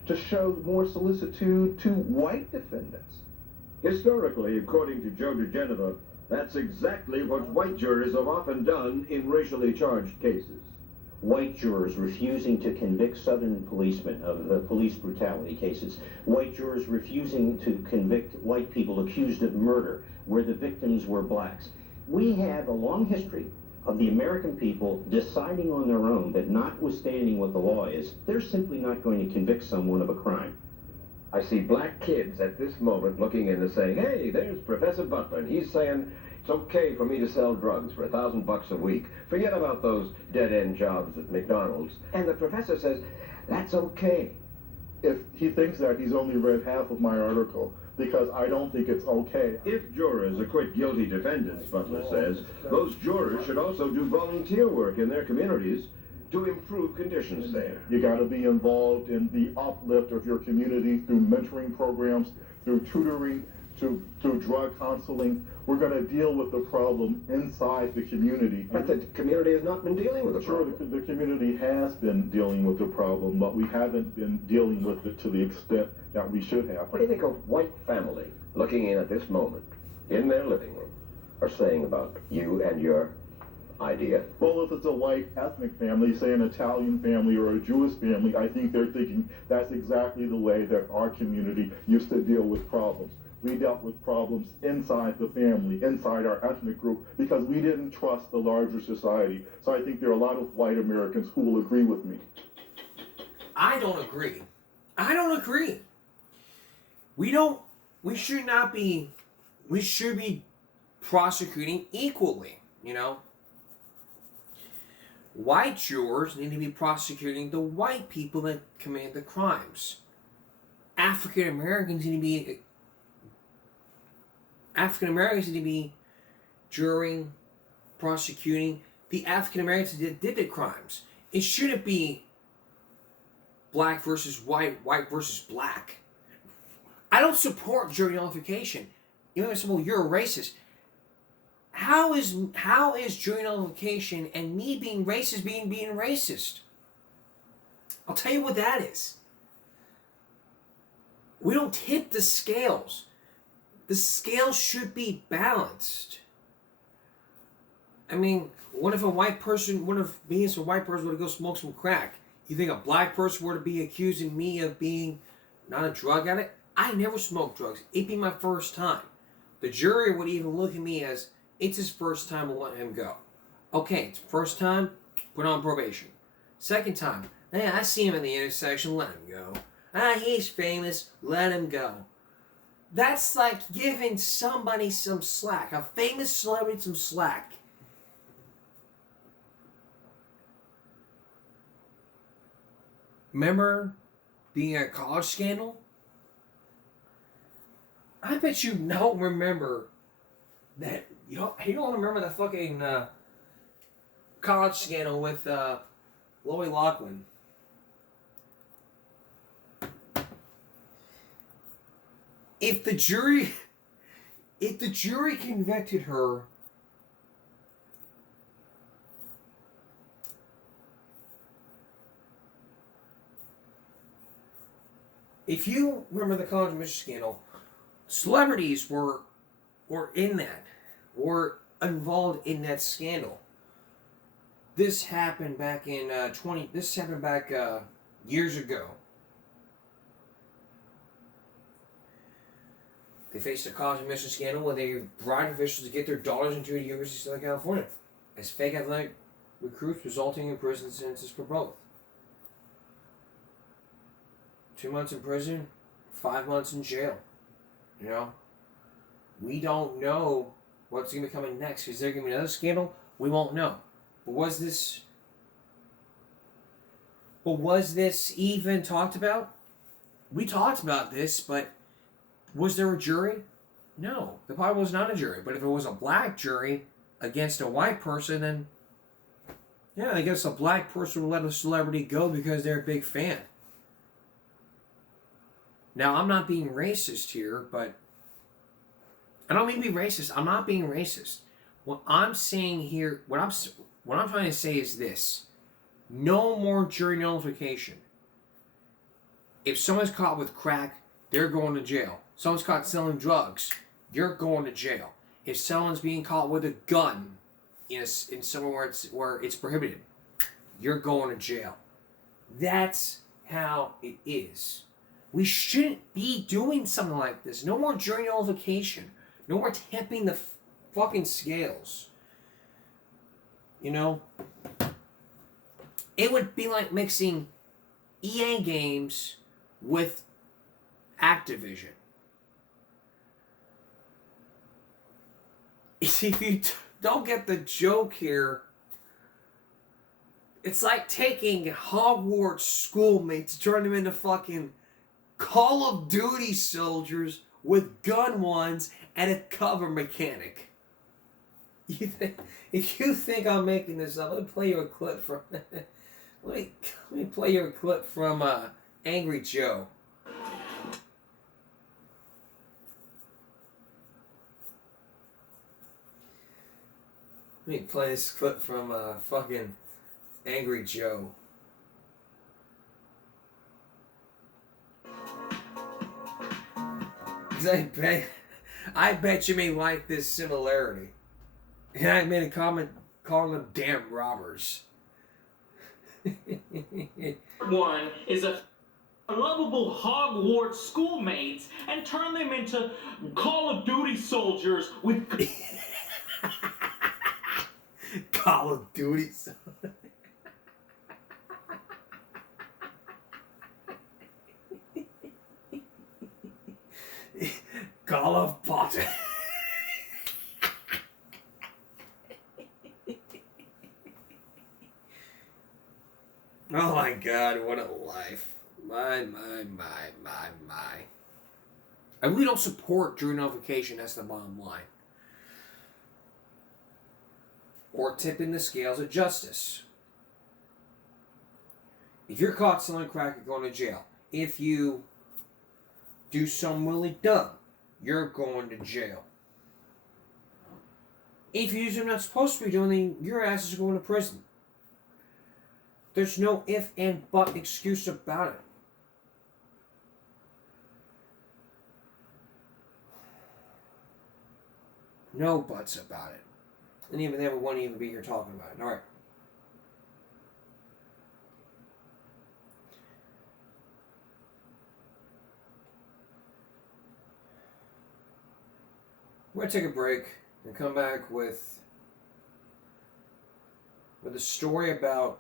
to show more solicitude to white defendants? Historically, according to Joe DeGeneva, that's exactly what white jurors have often done in racially charged cases. White jurors refusing to convict Southern policemen of police brutality cases. White jurors refusing to convict white people accused of murder where the victims were blacks. We have a long history of the American people deciding on their own that notwithstanding what the law is, they're simply not going to convict someone of a crime. I see black kids at this moment looking in and saying, hey, there's Professor Butler, and he's saying, it's okay for me to sell drugs for $1,000 a week. Forget about those dead-end jobs at McDonald's. And the professor says, that's okay. If he thinks that, he's only read half of my article, because I don't think it's okay. If jurors acquit guilty defendants, Butler says, those jurors should also do volunteer work in their communities to improve conditions there. You got to be involved in the uplift of your community through mentoring programs, through tutoring, through drug counseling. We're going to deal with the problem inside the community. But the community has not been dealing with the problem. Sure, the community has been dealing with the problem, but we haven't been dealing with it to the extent that we should have. What do you think a white family looking in at this moment in their living room are saying about you and your idea? Well, if it's a white ethnic family, say an Italian family or a Jewish family, I think they're thinking that's exactly the way that our community used to deal with problems. We dealt with problems inside the family, inside our ethnic group, because we didn't trust the larger society. So I think there are a lot of white Americans who will agree with me. I don't agree. We should be prosecuting equally, you know? White jurors need to be prosecuting the white people that commit the crimes. African Americans need to be jurying, prosecuting the African Americans that did the crimes. It shouldn't be black versus white, white versus black. I don't support jury nullification. You know, well, you're a racist. How is jury nullification and me being racist being racist? I'll tell you what that is. We don't tip the scales. The scales should be balanced. I mean, what if me as a white person were to go smoke some crack? You think a black person were to be accusing me of being not a drug addict? I never smoked drugs. It'd be my first time. The jury would even look at me as, it's his first time, we'll let him go. Okay, it's first time, put on probation. Second time, I see him in the intersection, let him go. He's famous, let him go. That's like giving somebody some slack, a famous celebrity some slack. Remember the college scandal? I bet you don't remember that. You don't remember the fucking college scandal with Lori Loughlin. If the jury convicted her, if you remember the college admission scandal, celebrities were in that, were involved in that scandal. This happened back in years ago. They faced a college admission scandal where they bribed officials to get their daughters into the University of Southern California as fake athletic recruits, resulting in prison sentences for both. 2 months in prison, 5 months in jail. You know? We don't know what's going to be coming next. Is there going to be another scandal? We won't know. But was this even talked about? We talked about this, but was there a jury? No, there probably was not a jury. But if it was a black jury against a white person, then Yeah, I guess a black person will let a celebrity go because they're a big fan. Now, I'm not being racist here, but I don't mean to be racist. I'm not being racist. What I'm saying here, what I'm trying to say is this: no more jury nullification. If someone's caught with crack, they're going to jail. Someone's caught selling drugs, you're going to jail. If someone's being caught with a gun in somewhere where it's prohibited, you're going to jail. That's how it is. We shouldn't be doing something like this. No more jury nullification. No more tipping the fucking scales. You know? It would be like mixing EA games with Activision. If you don't get the joke here, it's like taking Hogwarts schoolmates, turning them into fucking Call of Duty soldiers with gun ones and a cover mechanic. If you think I'm making this up, let me play you a clip from let me play you a clip from Angry Joe. Let me play this clip from fucking Angry Joe. I bet you may like this similarity. And I made a comment calling them damn robbers. One is a lovable Hogwarts schoolmates and turn them into Call of Duty soldiers with Call of Duty soldiers. Call of Potter. Oh my God, what a life. My. I really don't support jury nullification, that's the bottom line. Or tipping the scales of justice. If you're caught selling crack, you're going to jail. If you do something really dumb, you're going to jail. If you do something you're not supposed to be doing, then your ass is going to prison. There's no if and but excuse about it. No buts about it. And even then, we won't even be here talking about it. Alright. We're going to take a break and come back with a story about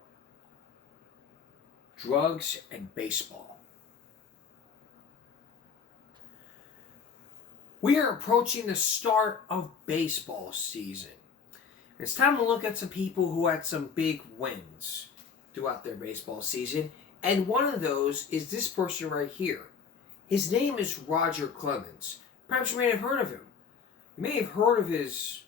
drugs and baseball. We are approaching the start of baseball season. It's time to look at some people who had some big wins throughout their baseball season. And one of those is this person right here. His name is Roger Clemens. Perhaps you may have heard of him. You may have heard of his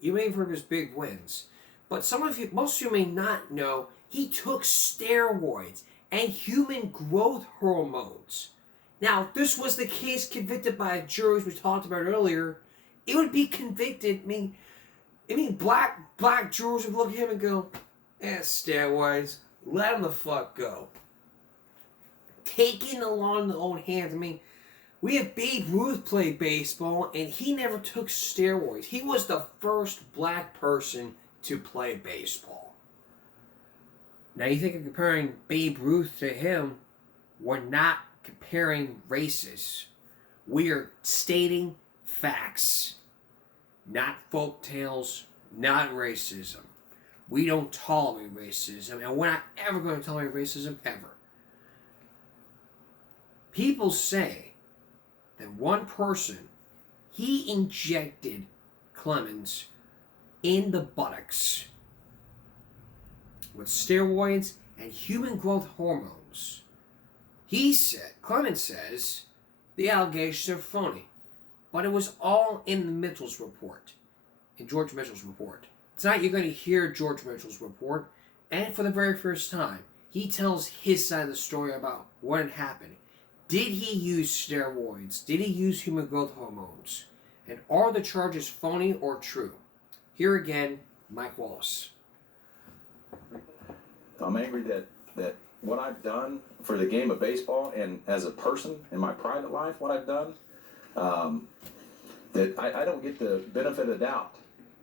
big wins. But most of you may not know, he took steroids and human growth hormones. Now, if this was the case convicted by a jury, as we talked about earlier, it would be convicted. I mean, black jurors would look at him and go, steroids, let him the fuck go. Taking the law in their own hands. I mean, we have Babe Ruth play baseball, and he never took steroids. He was the first black person to play baseball. Now, you think of comparing Babe Ruth to him, we're not comparing races. We are stating facts. Not folk tales, not racism. We don't tolerate racism, and we're not ever going to tolerate racism, ever. People say that one person, he injected Clemens in the buttocks with steroids and human growth hormones. Clemens says, the allegations are phony. But it was all in Mitchell's report, in George Mitchell's report. Tonight you're going to hear George Mitchell's report, And for the very first time, he tells his side of the story about what had happened. Did he use steroids? Did he use human growth hormones? And are the charges phony or true? Here again, Mike Wallace. I'm angry that what I've done for the game of baseball and as a person in my private life, what I've done, that I don't get the benefit of the doubt.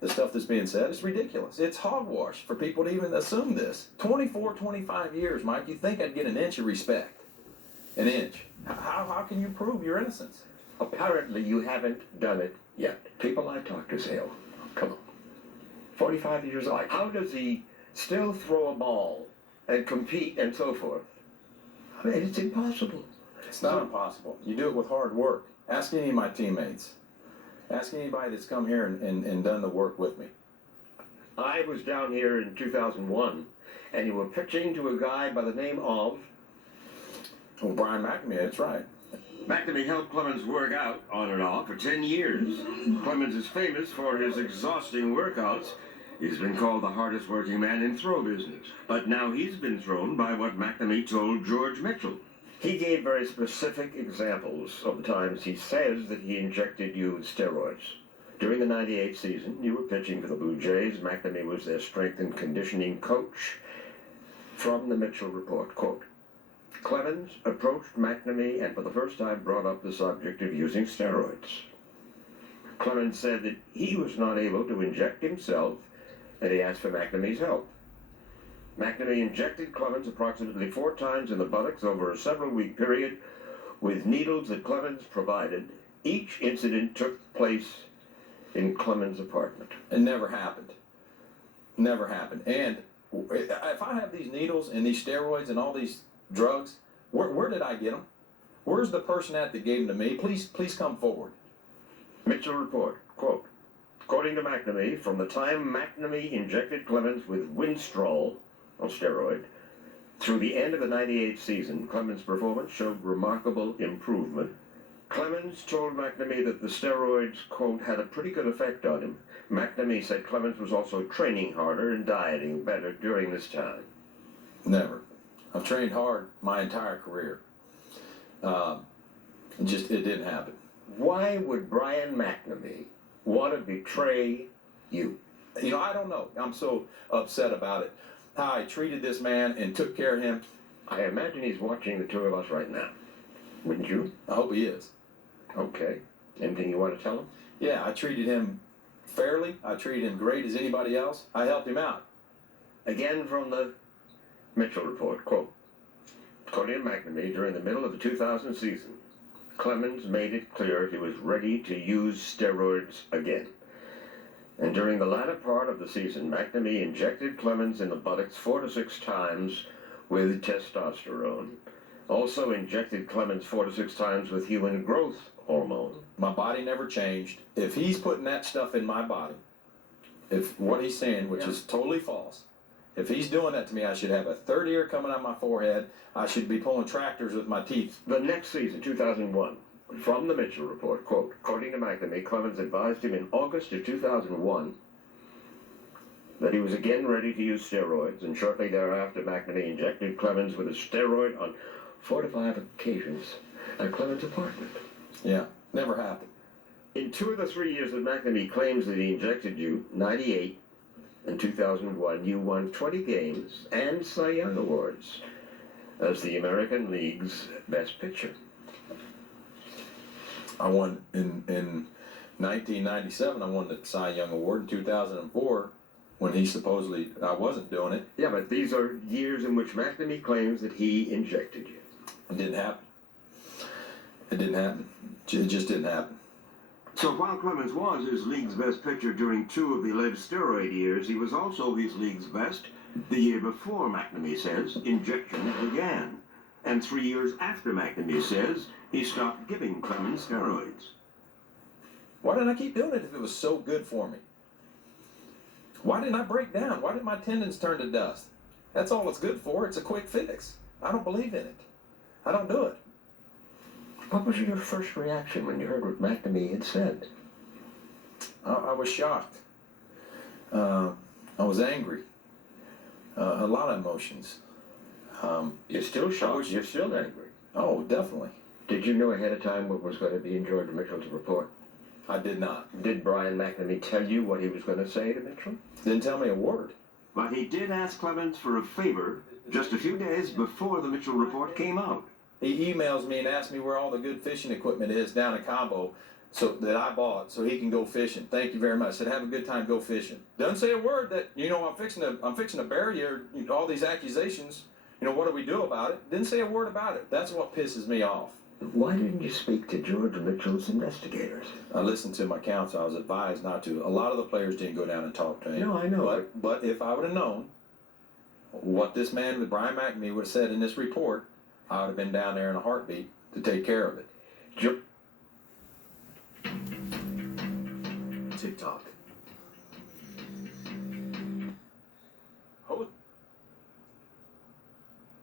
The stuff that's being said is ridiculous. It's hogwash for people to even assume this. 24, 25 years, Mike, you think I'd get an inch of respect? An inch. How can you prove your innocence? Apparently you haven't done it yet. People I talk to say, oh, come on. 45 years old. How does he still throw a ball and compete and so forth? I mean, it's impossible. It's not impossible. You do it with hard work. Ask any of my teammates. Ask anybody that's come here and done the work with me. I was down here in 2001, and you were pitching to a guy by the name of... Oh, Brian McNamee, that's right. McNamee helped Clemens work out, on and off, for 10 years. Clemens is famous for his exhausting workouts. He's been called the hardest working man in throw business. But now he's been thrown by what McNamee told George Mitchell. He gave very specific examples of the times he says that he injected you with steroids. During the 98 season, you were pitching for the Blue Jays. McNamee was their strength and conditioning coach. From the Mitchell report, quote, Clemens approached McNamee and for the first time brought up the subject of using steroids. Clemens said that he was not able to inject himself and he asked for McNamee's help. McNamee injected Clemens approximately 4 times in the buttocks over a several-week period with needles that Clemens provided. Each incident took place in Clemens' apartment. It never happened. Never happened. And if I have these needles and these steroids and all these drugs, where did I get them? Where's the person that gave them to me? Please come forward. Mitchell report, quote, according to McNamee, from the time McNamee injected Clemens with Winstrol, on steroid, through the end of the 98 season, Clemens' performance showed remarkable improvement. Clemens told McNamee that the steroids, quote, had a pretty good effect on him. McNamee said Clemens was also training harder and dieting better during this time. Never. I've trained hard my entire career. It didn't happen. Why would Brian McNamee want to betray you? You know, I don't know. I'm so upset about it. How I treated this man and took care of him. I imagine he's watching the two of us right now. Wouldn't you? I hope he is. Okay. Anything you want to tell him? Yeah, I treated him fairly. I treated him great as anybody else. I helped him out. Again from the Mitchell report, quote, according to McNamee, during the middle of the 2000 season, Clemens made it clear he was ready to use steroids again. And during the latter part of the season, McNamee injected Clemens in the buttocks 4 to 6 times with testosterone. Also injected Clemens 4 to 6 times with human growth hormone. My body never changed. If he's putting that stuff in my body, if what he's saying, which is totally false, if he's doing that to me, I should have a third ear coming out my forehead. I should be pulling tractors with my teeth. The next season, 2001, from the Mitchell report, quote, according to McNamee, Clemens advised him in August of 2001 that he was again ready to use steroids, and shortly thereafter, McNamee injected Clemens with a steroid on 4 to 5 occasions at Clemens' apartment. Yeah, never happened. In 2 of the 3 years that McNamee claims that he injected you, 98 and 2001, you won 20 games and Cy Young Awards as the American League's best pitcher. I won in 1997. I won the Cy Young Award. In 2004, when he supposedly I wasn't doing it. Yeah, but these are years in which McNamee claims that he injected you. It didn't happen. It didn't happen. It just didn't happen. So while Clemens was his league's best pitcher during 2 of the alleged steroid years, he was also his league's best the year before, McNamee says, injections began. And 3 years after, McNamee says, he stopped giving Clemens steroids. Why didn't I keep doing it if it was so good for me? Why didn't I break down? Why did my tendons turn to dust? That's all it's good for. It's a quick fix. I don't believe in it. I don't do it. What was your first reaction when you heard what McNamee had said? I was shocked. I was angry. A lot of emotions. You're still shocked. You're still angry. Oh, definitely. Did you know ahead of time what was going to be in George Mitchell's report? I did not. Did Brian McNamee tell you what he was going to say to Mitchell? Didn't tell me a word. But he did ask Clemens for a favor just a few days before the Mitchell report came out. He emails me and asks me where all the good fishing equipment is down in Cabo so that I bought so he can go fishing. Thank you very much. I said, have a good time, go fishing. Doesn't say a word that, I'm fixing to bury you, all these accusations. What do we do about it? Didn't say a word about it. That's what pisses me off. Why didn't you speak to George Mitchell's investigators? I listened to my counsel. I was advised not to. A lot of the players didn't go down and talk to him. No, I know. But if I would have known what this man with Brian McNamee would have said in this report, I would have been down there in a heartbeat to take care of it. TikTok.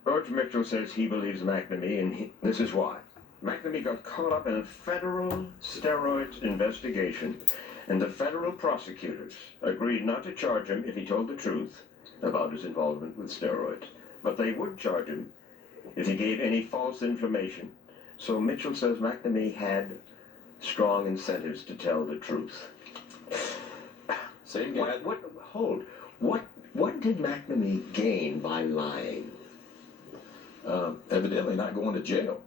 George Mitchell says he believes McNamee, and this is why. McNamee got caught up in a federal steroids investigation, and the federal prosecutors agreed not to charge him if he told the truth about his involvement with steroids. But they would charge him if he gave any false information. So Mitchell says McNamee had strong incentives to tell the truth. Same guy. What did McNamee gain by lying? Evidently not going to jail.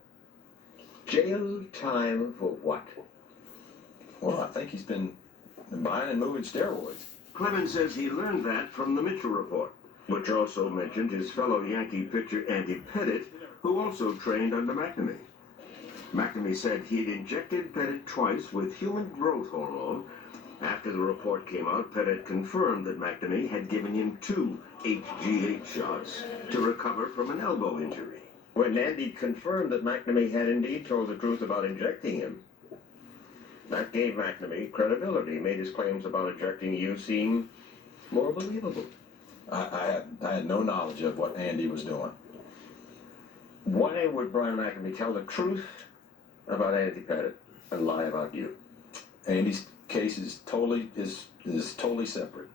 Jail time for what? Well, I think he's been buying and moving steroids. Clemens says he learned that from the Mitchell report, which also mentioned his fellow Yankee pitcher Andy Pettitte, who also trained under McNamee. McNamee said he'd injected Pettitte twice with human growth hormone. After the report came out, Pettitte confirmed that McNamee had given him 2 HGH shots to recover from an elbow injury. When Andy confirmed that McNamee had indeed told the truth about injecting him, that gave McNamee credibility, made his claims about injecting you seem more believable. I had no knowledge of what Andy was doing. Why would Brian McNamee tell the truth about Andy Pettitte and lie about you? Andy's case is totally separate.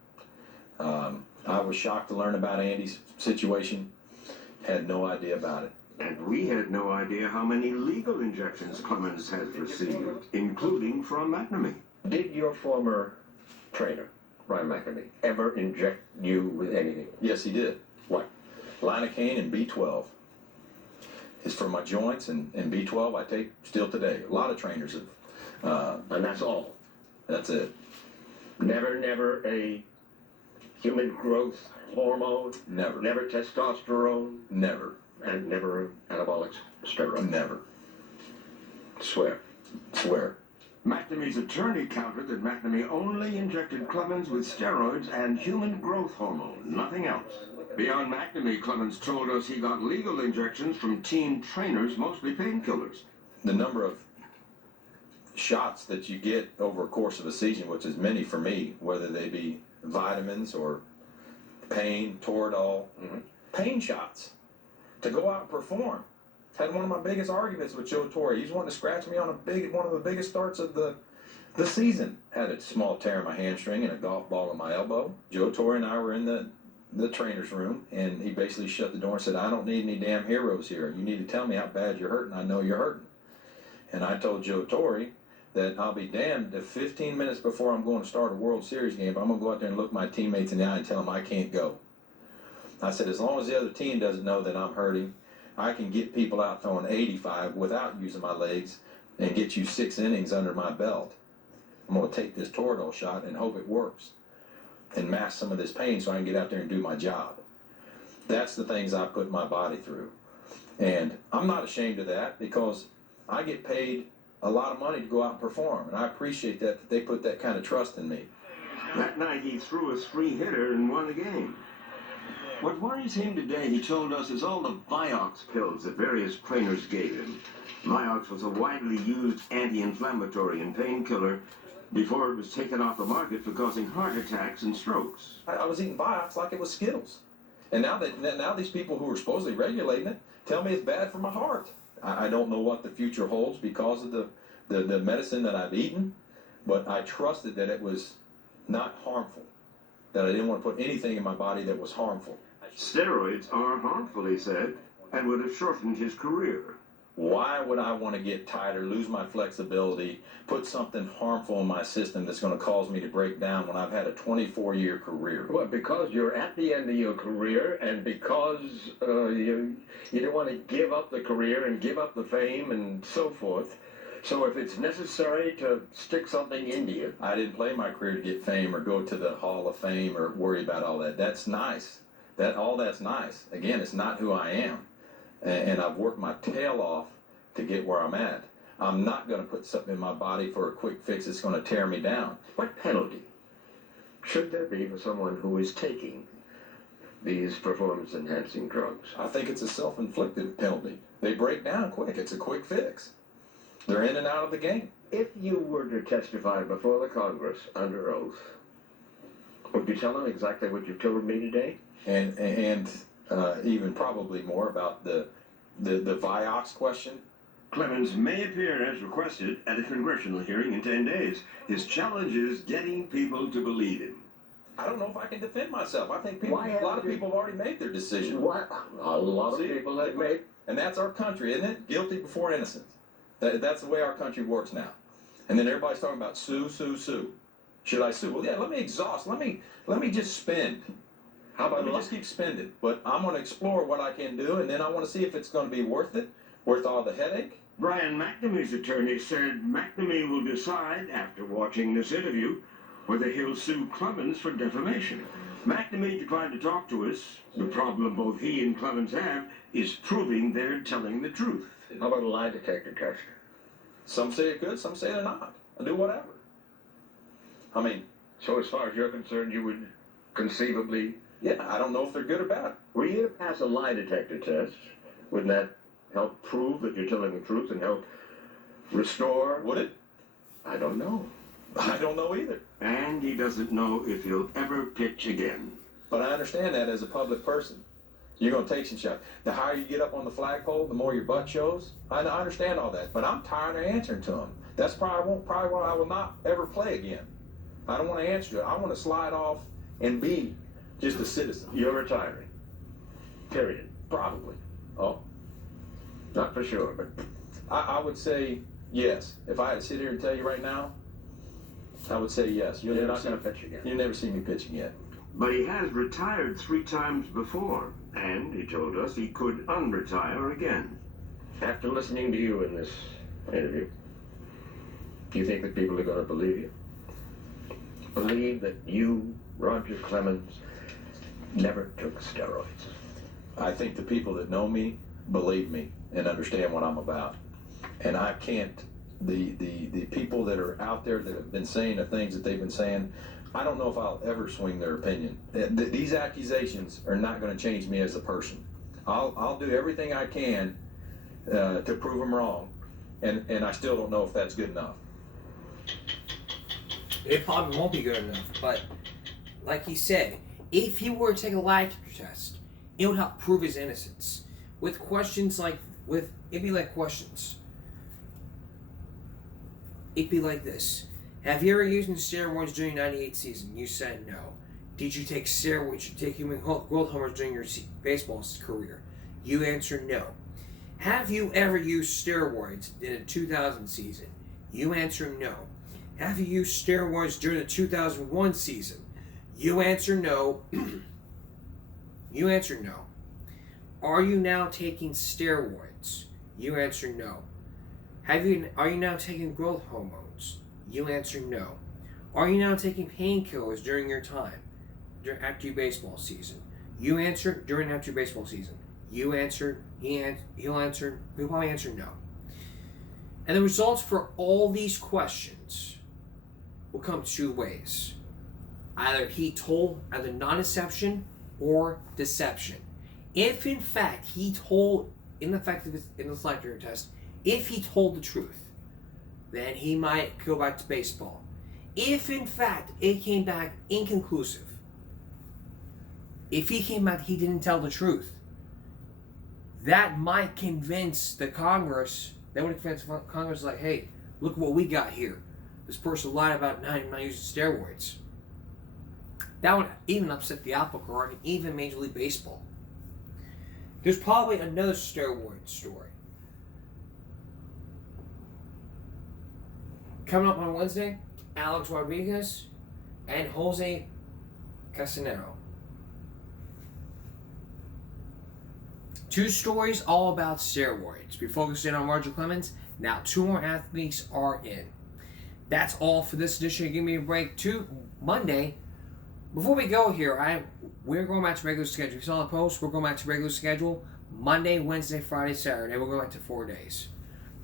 I was shocked to learn about Andy's situation. Had no idea about it. And we had no idea how many legal injections Clemens has received, including from McNamee. Did your former trainer, Brian McNamee, ever inject you with anything? Yes, he did. What? Lidocaine and B12. It's for my joints, and B12 I take still today. A lot of trainers have. And that's all? That's it. Never a human growth hormone? Never. Never testosterone? Never. And never anabolic steroids? Never. Swear. Swear. McNamee's attorney countered that McNamee only injected Clemens with steroids and human growth hormone, nothing else. Beyond McNamee, Clemens told us he got legal injections from team trainers, mostly painkillers. The number of shots that you get over a course of a season, which is many for me, whether they be vitamins or pain, Toradol, pain shots to go out and perform. Had one of my biggest arguments with Joe Torre. He's wanting to scratch me on one of the biggest starts of the season. Had a small tear in my hamstring and a golf ball in my elbow. Joe Torre and I were in the trainer's room, and he basically shut the door and said, I don't need any damn heroes here. You need to tell me how bad you're hurting. I know you're hurting. And I told Joe Torre that I'll be damned if 15 minutes before I'm going to start a World Series game, I'm going to go out there and look my teammates in the eye and tell them I can't go. I said, as long as the other team doesn't know that I'm hurting, I can get people out throwing 85 without using my legs and get you 6 innings under my belt. I'm going to take this Toradol shot and hope it works and mask some of this pain so I can get out there and do my job. That's the things I put my body through. And I'm not ashamed of that because I get paid a lot of money to go out and perform, and I appreciate that they put that kind of trust in me. That night he threw a 3-hitter and won the game. What worries him today, he told us, is all the Vioxx pills that various trainers gave him. Vioxx was a widely used anti-inflammatory and painkiller before it was taken off the market for causing heart attacks and strokes. I was eating Vioxx like it was Skittles. And now these people who are supposedly regulating it tell me it's bad for my heart. I don't know what the future holds because of the medicine that I've eaten, but I trusted that it was not harmful, that I didn't want to put anything in my body that was harmful. Steroids are harmful, he said, and would have shortened his career. Why would I want to get tighter, lose my flexibility, put something harmful in my system that's going to cause me to break down when I've had a 24-year career? Well, because you're at the end of your career, and because you don't want to give up the career and give up the fame and so forth. So if it's necessary to stick something into you. I didn't play my career to get fame or go to the Hall of Fame or worry about all that. That's nice. That's nice. Again, it's not who I am. And I've worked my tail off to get where I'm at. I'm not going to put something in my body for a quick fix that's going to tear me down. What penalty should there be for someone who is taking these performance-enhancing drugs? I think it's a self-inflicted penalty. They break down quick. It's a quick fix. They're in and out of the game. If you were to testify before the Congress under oath, would you tell them exactly what you told me today? And even probably more about the Vioxx question. Clemens may appear as requested at a congressional hearing in 10 days. His challenge is getting people to believe him. I don't know if I can defend myself. I think a lot of people have already made their decision. What? A lot of people have made. And that's our country, isn't it? Guilty before innocent. That's the way our country works now. And then everybody's talking about sue. Should I sue? Well, yeah, let me exhaust. Let me just spend. How about Let me just keep spending. But I'm going to explore what I can do, and then I want to see if it's going to be worth it, worth all the headache. Brian McNamee's attorney said McNamee will decide, after watching this interview, whether he'll sue Clemens for defamation. McNamee declined to talk to us. The problem both he and Clemens have is proving they're telling the truth. How about a lie detector test? Some say it could, some say they're not. I'll do whatever. I mean... So as far as you're concerned, you would conceivably... Yeah, I don't know if they're good or bad. Were you to pass a lie detector test, wouldn't that help prove that you're telling the truth and help restore... Would it? I don't know. I don't know either. And he doesn't know if he'll ever pitch again. But I understand that as a public person. You're going to take some shots. The higher you get up on the flagpole, the more your butt shows. I understand all that, but I'm tired of answering to them. That's probably why I will not ever play again. I don't want to answer to it. I want to slide off and be just a citizen. You're retiring. Period. Probably. Oh. Not for sure, but... I would say yes. If I had to sit here and tell you right now, I would say yes. You're not going to pitch again. You'll never see me pitch again. But he has retired 3 times before, and he told us he could unretire again. After listening to you in this interview, do you think that people are going to believe you? Believe that you, Roger Clemens, never took steroids? I think the people that know me believe me and understand what I'm about. And I can't, the people that are out there that have been saying the things that they've been saying, I don't know if I'll ever swing their opinion. These accusations are not going to change me as a person. I'll do everything I can to prove them wrong, and I still don't know if that's good enough. It probably won't be good enough, but like he said, if he were to take a lie detector test, it would help prove his innocence. With questions like, it'd be like questions. It'd be like this. Have you ever used steroids during the 98 season? You said no. Did you take steroids? Did you take human growth hormones during your baseball career? You answered no. Have you ever used steroids in the 2000 season? You answered no. Have you used steroids during the 2001 season? You answer no. You answer no. Are you now taking steroids? You answer no. Are you now taking growth hormones? You answer no. Are you now taking painkillers during your time after your baseball season? You answer during after your baseball season. You answered. He'll probably answer no. And the results for all these questions will come 2 ways. Either non-deception or deception. If in fact he told, in the lie detector test, if he told the truth, then he might go back to baseball. If in fact it came back inconclusive, if he came back he didn't tell the truth, that might convince the Congress, like, hey, look what we got here. This person lied about not using steroids. That would even upset the apple cart and even Major League Baseball. There's probably another steroid story. Coming up on Wednesday, Alex Rodriguez and Jose Casanero. Two stories all about steroids. We focused in on Roger Clemens. Now 2 more athletes are in. That's all for this edition of Give Me a Break. To Monday. Before we go here, we're going back to regular schedule. If you saw the post, we're going back to regular schedule. Monday, Wednesday, Friday, Saturday. We're going back to 4 days.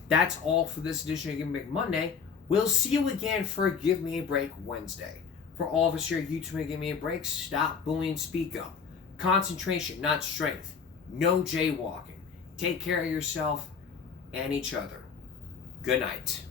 That's all for this edition of Give Me a Break Monday. We'll see you again for Give Me a Break Wednesday. For all of us here at YouTube and Give Me a Break, stop bullying, speak up. Concentration, not strength. No jaywalking. Take care of yourself and each other. Good night.